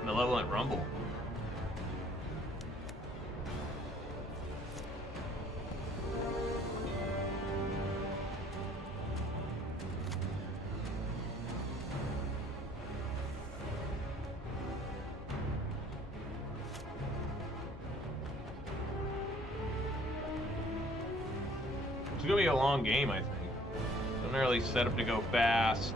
Malevolent Rumble. It's gonna be a long game, I think. It's not really set up to go fast.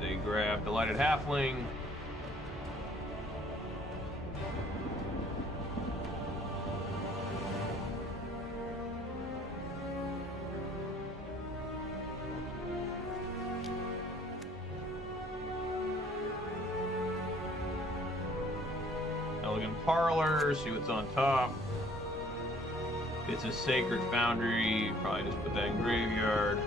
They grab Delighted Halfling. Elegant Parlor, see what's on top. It's a Sacred Foundry, probably just put that in graveyard.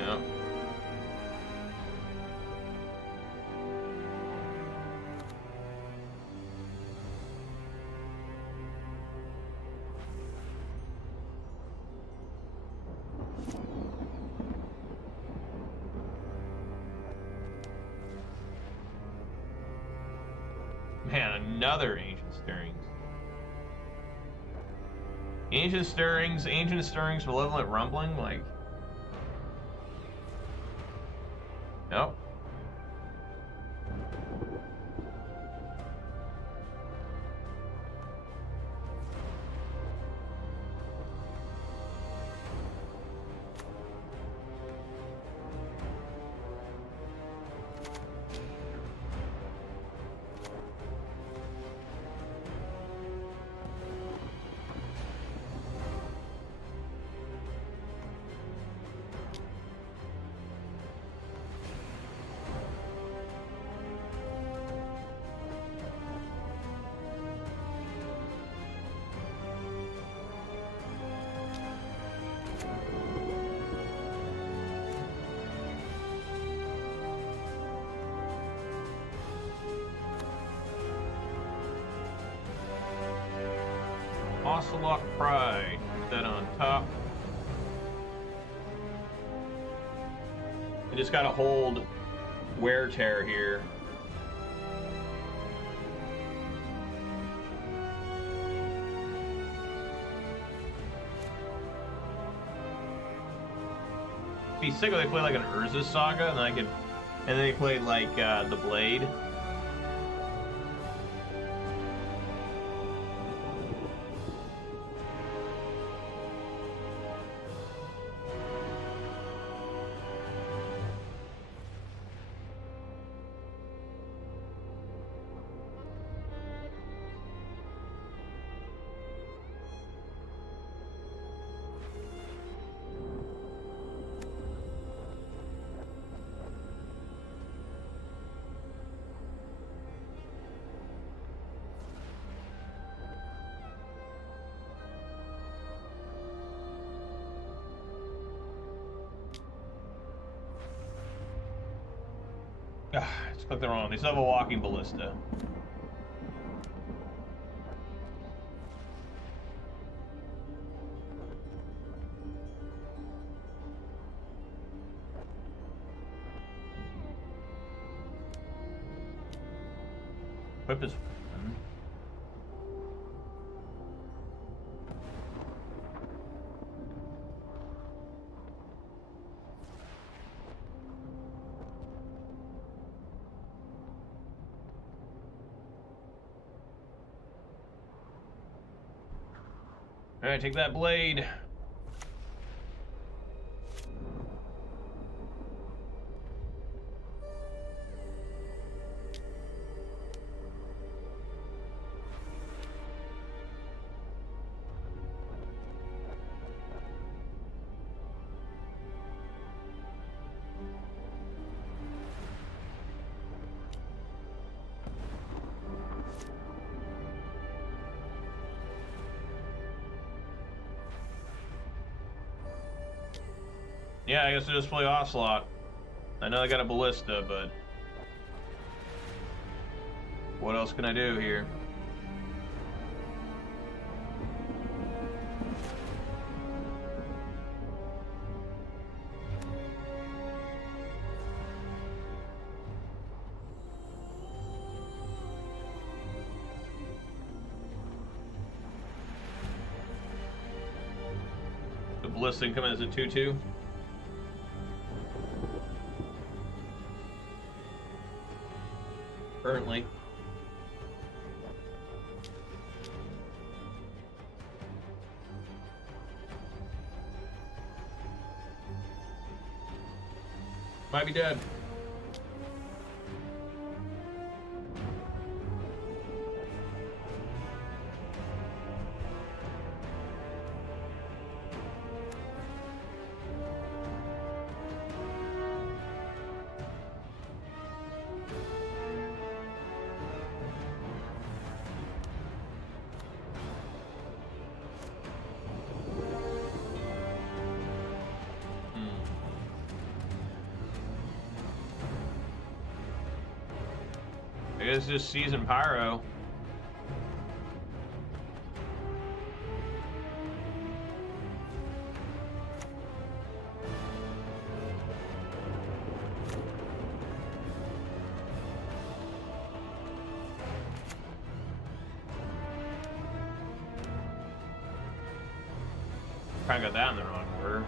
Yep. another Ancient Stirrings. Ancient Stirrings, Malevolent Rumbling, like... Nope. Ocelot Pride, put that on top. I just gotta hold Wear Tear here. Be sick if they play like an Urza Saga, and then and then they played like the Blade. Just clicked the wrong one. They still have a Walking Ballista. Whip is... Alright, take that blade. Yeah, I guess I just play Ocelot. I know I got a Ballista, but what else can I do here? The Ballista come in as a 2/2. Currently. Might be dead. I guess just Seasoned Pyro. Kind of got that in the wrong order.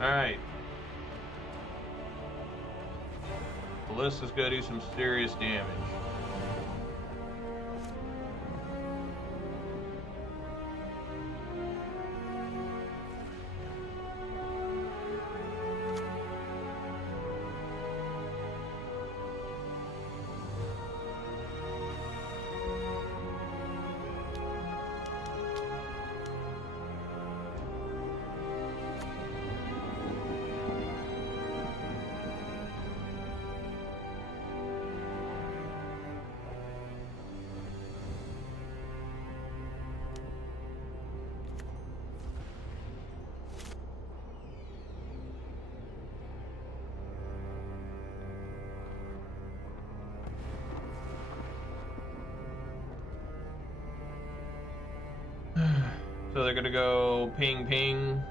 Alright. Ballista's gonna do some serious damage. So they're gonna go ping ping.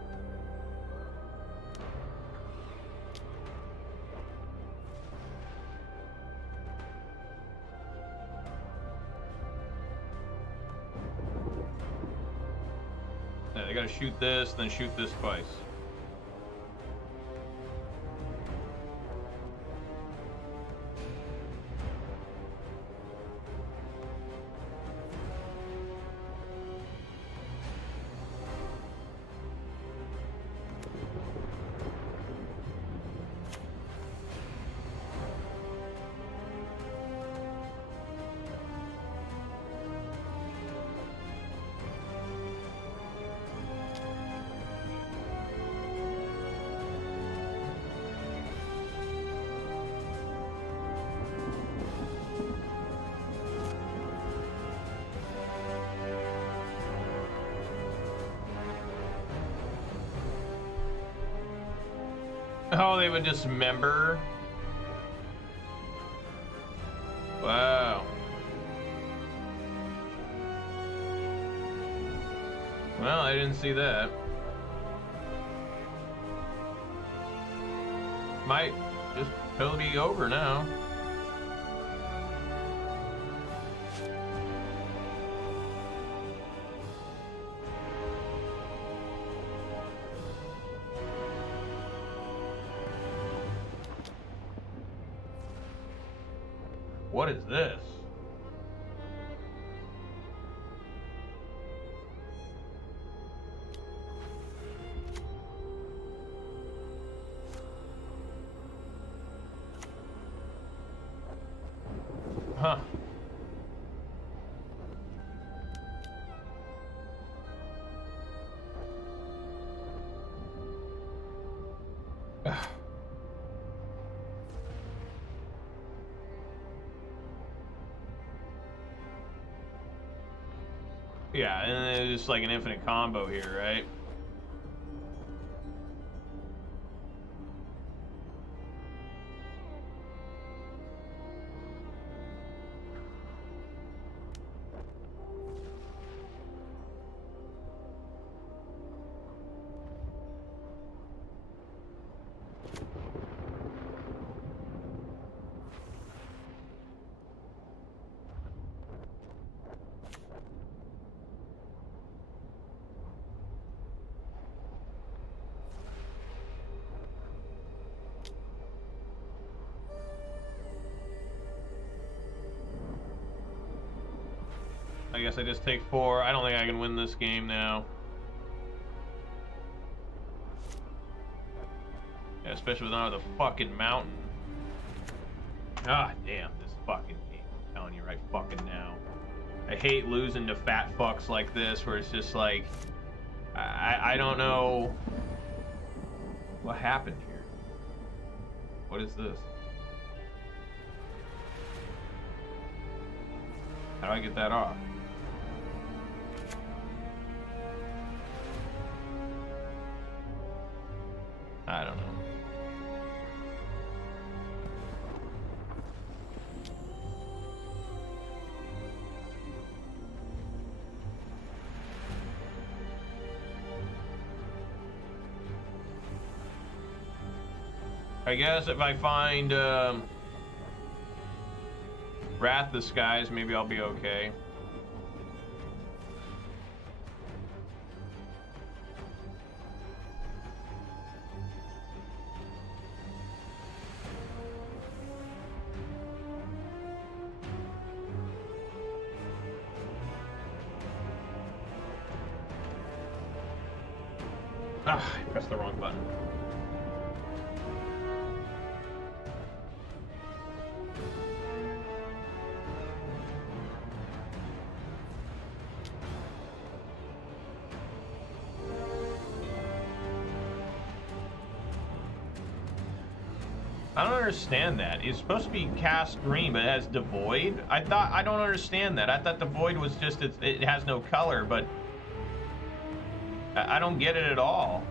Yeah, they gotta shoot this, then shoot this twice. Oh, they would dismember. Wow. Well, I didn't see that. Might just totally be over now. What is this? Huh. Yeah, and it's just like an infinite combo here, right? I guess I just take 4. I don't think I can win this game now. Yeah, especially without the fucking mountain. Ah, damn, this fucking game. I'm telling you right fucking now. I hate losing to fat fucks like this where it's just like, I don't know what happened here. What is this? How do I get that off? I don't know. I guess if I find Wrath the Skies, maybe I'll be okay. Ah, I pressed the wrong button. I don't understand that. It's supposed to be cast green, but it has devoid. I don't understand that. I thought devoid was just it has no color, but I don't get it at all.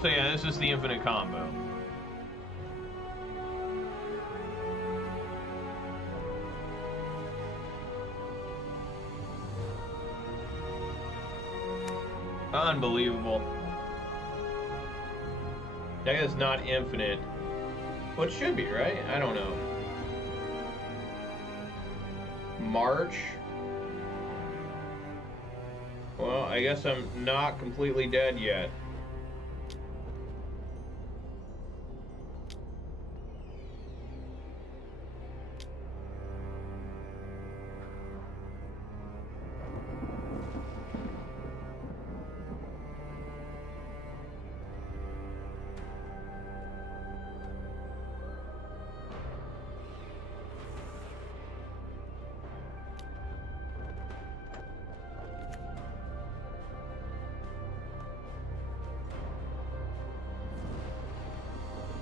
So yeah, this is the infinite combo. Unbelievable. That is not infinite. Well, it should be, right? I don't know. March. Well, I guess I'm not completely dead yet.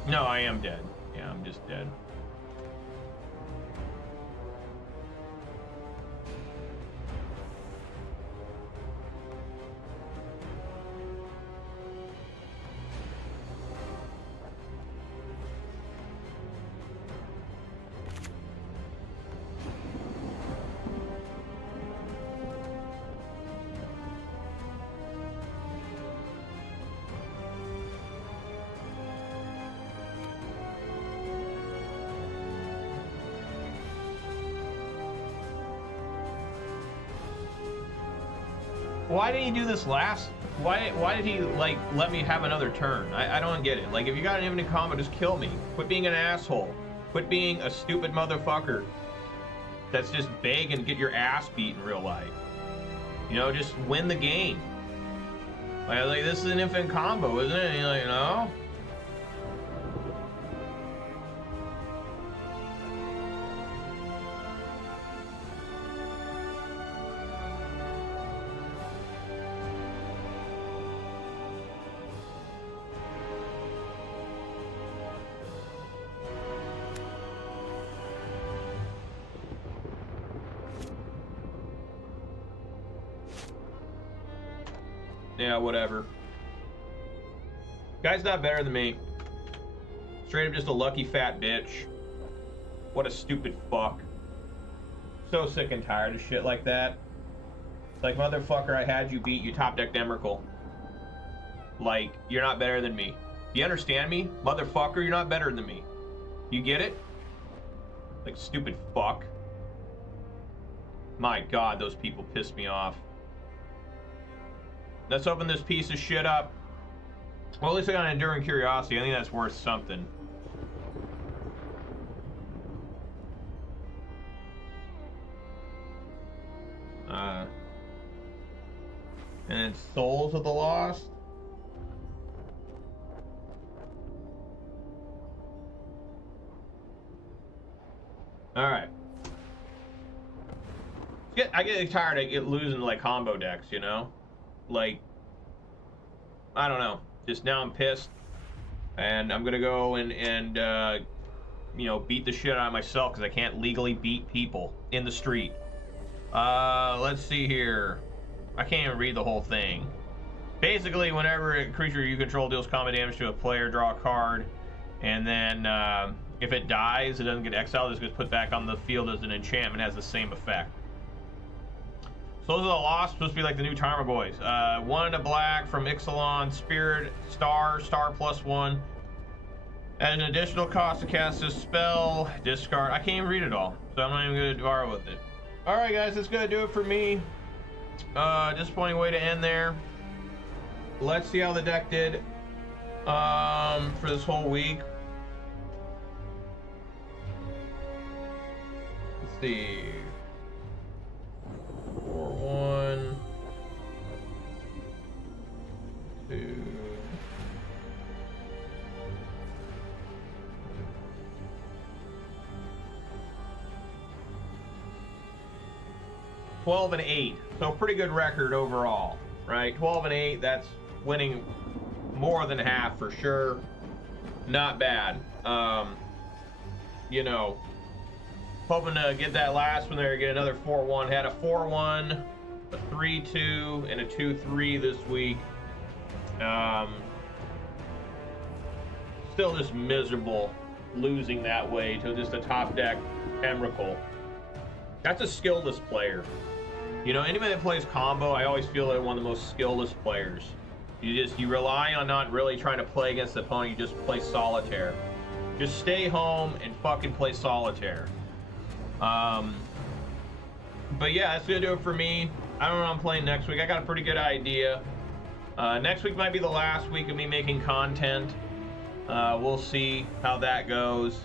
No, I am dead. Yeah, I'm just dead. Why did he do this last? Why did he, like, let me have another turn? I don't get it. Like, if you got an infinite combo, just kill me. Quit being an asshole. Quit being a stupid motherfucker that's just begging to get your ass beat in real life. You know, just win the game. Like this is an infinite combo, isn't it? And you're like, no? Yeah, whatever. Guy's not better than me. Straight up just a lucky fat bitch. What a stupid fuck. So sick and tired of shit like that. It's like, motherfucker, I had you beat, you top decked Emrakul. Like, you're not better than me. You understand me? Motherfucker, you're not better than me. You get it? Like, stupid fuck. My god, those people piss me off. Let's open this piece of shit up. Well, at least I got an Enduring Curiosity. I think that's worth something. And it's Souls of the Lost. Alright. I get tired of losing, like, combo decks, you know? Like, I don't know. Just now I'm pissed, and I'm gonna go and you know, beat the shit out of myself because I can't legally beat people in the street. Let's see here. I can't even read the whole thing. Basically, whenever a creature you control deals combat damage to a player, draw a card, and then if it dies, it doesn't get exiled. It just gets put back on the field as an enchantment. It has the same effect. So Souls of the Lost supposed to be like the new Timer Boys. 1 black from Ixalan, Spirit, star +1. At an additional cost to cast this spell, discard. I can't even read it all, so I'm not even gonna borrow with it. All right, guys, that's gonna do it for me. Disappointing way to end there. Let's see how the deck did for this whole week. Let's see. 4-1, 2. 12-8, so pretty good record overall, right? 12-8, that's winning more than half for sure. Not bad. You know, hoping to get that last one there, get another 4-1. Had a 4-1, a 3-2, and a 2-3 this week. Still just miserable losing that way to just a top deck Emrakul. That's a skillless player. You know, anybody that plays combo, I always feel like one of the most skillless players. You rely on not really trying to play against the opponent, you just play solitaire. Just stay home and fucking play solitaire. But yeah, that's gonna do it for me. I don't know what I'm playing next week. I got a pretty good idea. Next week might be the last week of me making content. We'll see how that goes.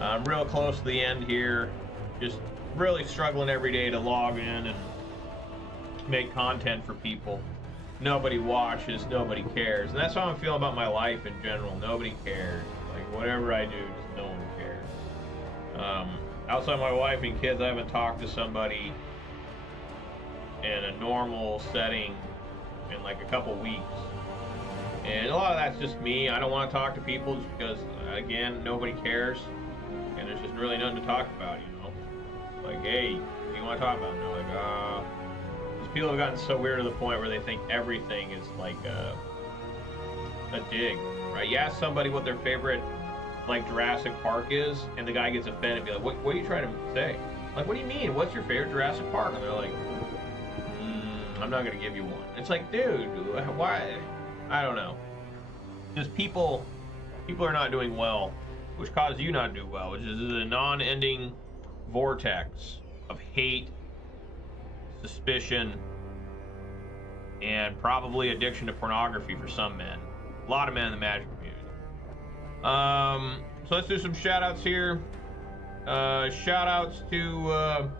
I'm real close to the end here. Just really struggling every day to log in and make content for people. Nobody watches, nobody cares. And that's how I'm feeling about my life in general. Nobody cares. Like, whatever I do, just no one cares. Outside my wife and kids, I haven't talked to somebody in a normal setting in like a couple weeks. And a lot of that's just me. I don't want to talk to people just because, again, nobody cares. And there's just really nothing to talk about, you know? Like, hey, what do you want to talk about? And they're like, these people have gotten so weird to the point where they think everything is like a dig, right? You ask somebody what their favorite, like, Jurassic Park is, and the guy gets offended and be like, what are you trying to say? Like, what do you mean? What's your favorite Jurassic Park? And they're like, I'm not going to give you one. It's like, dude, why? I don't know. Just people are not doing well, which causes you not to do well, which is a non-ending vortex of hate, suspicion, and probably addiction to pornography for some men. A lot of men in the Magic community. So let's do some shout-outs here. Shout-outs to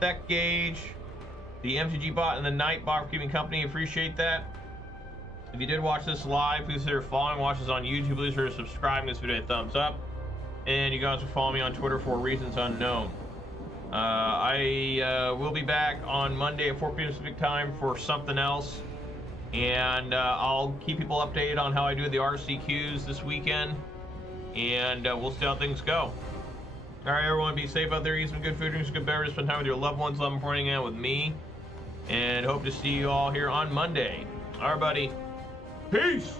Tech Gauge, the MTG bot, and the Night bot for keeping company. Appreciate that. If you did watch this live, please consider following. Watch this on YouTube. Please consider subscribing to this video, a thumbs up. And you guys can follow me on Twitter for reasons unknown. I will be back on Monday at 4 p.m. Pacific time for something else. And I'll keep people updated on how I do the RCQs this weekend. And we'll see how things go. All right, everyone, be safe out there. Eat some good food, drink some good beverages, spend time with your loved ones, love them pouring out with me. And hope to see you all here on Monday. All right, buddy. Peace!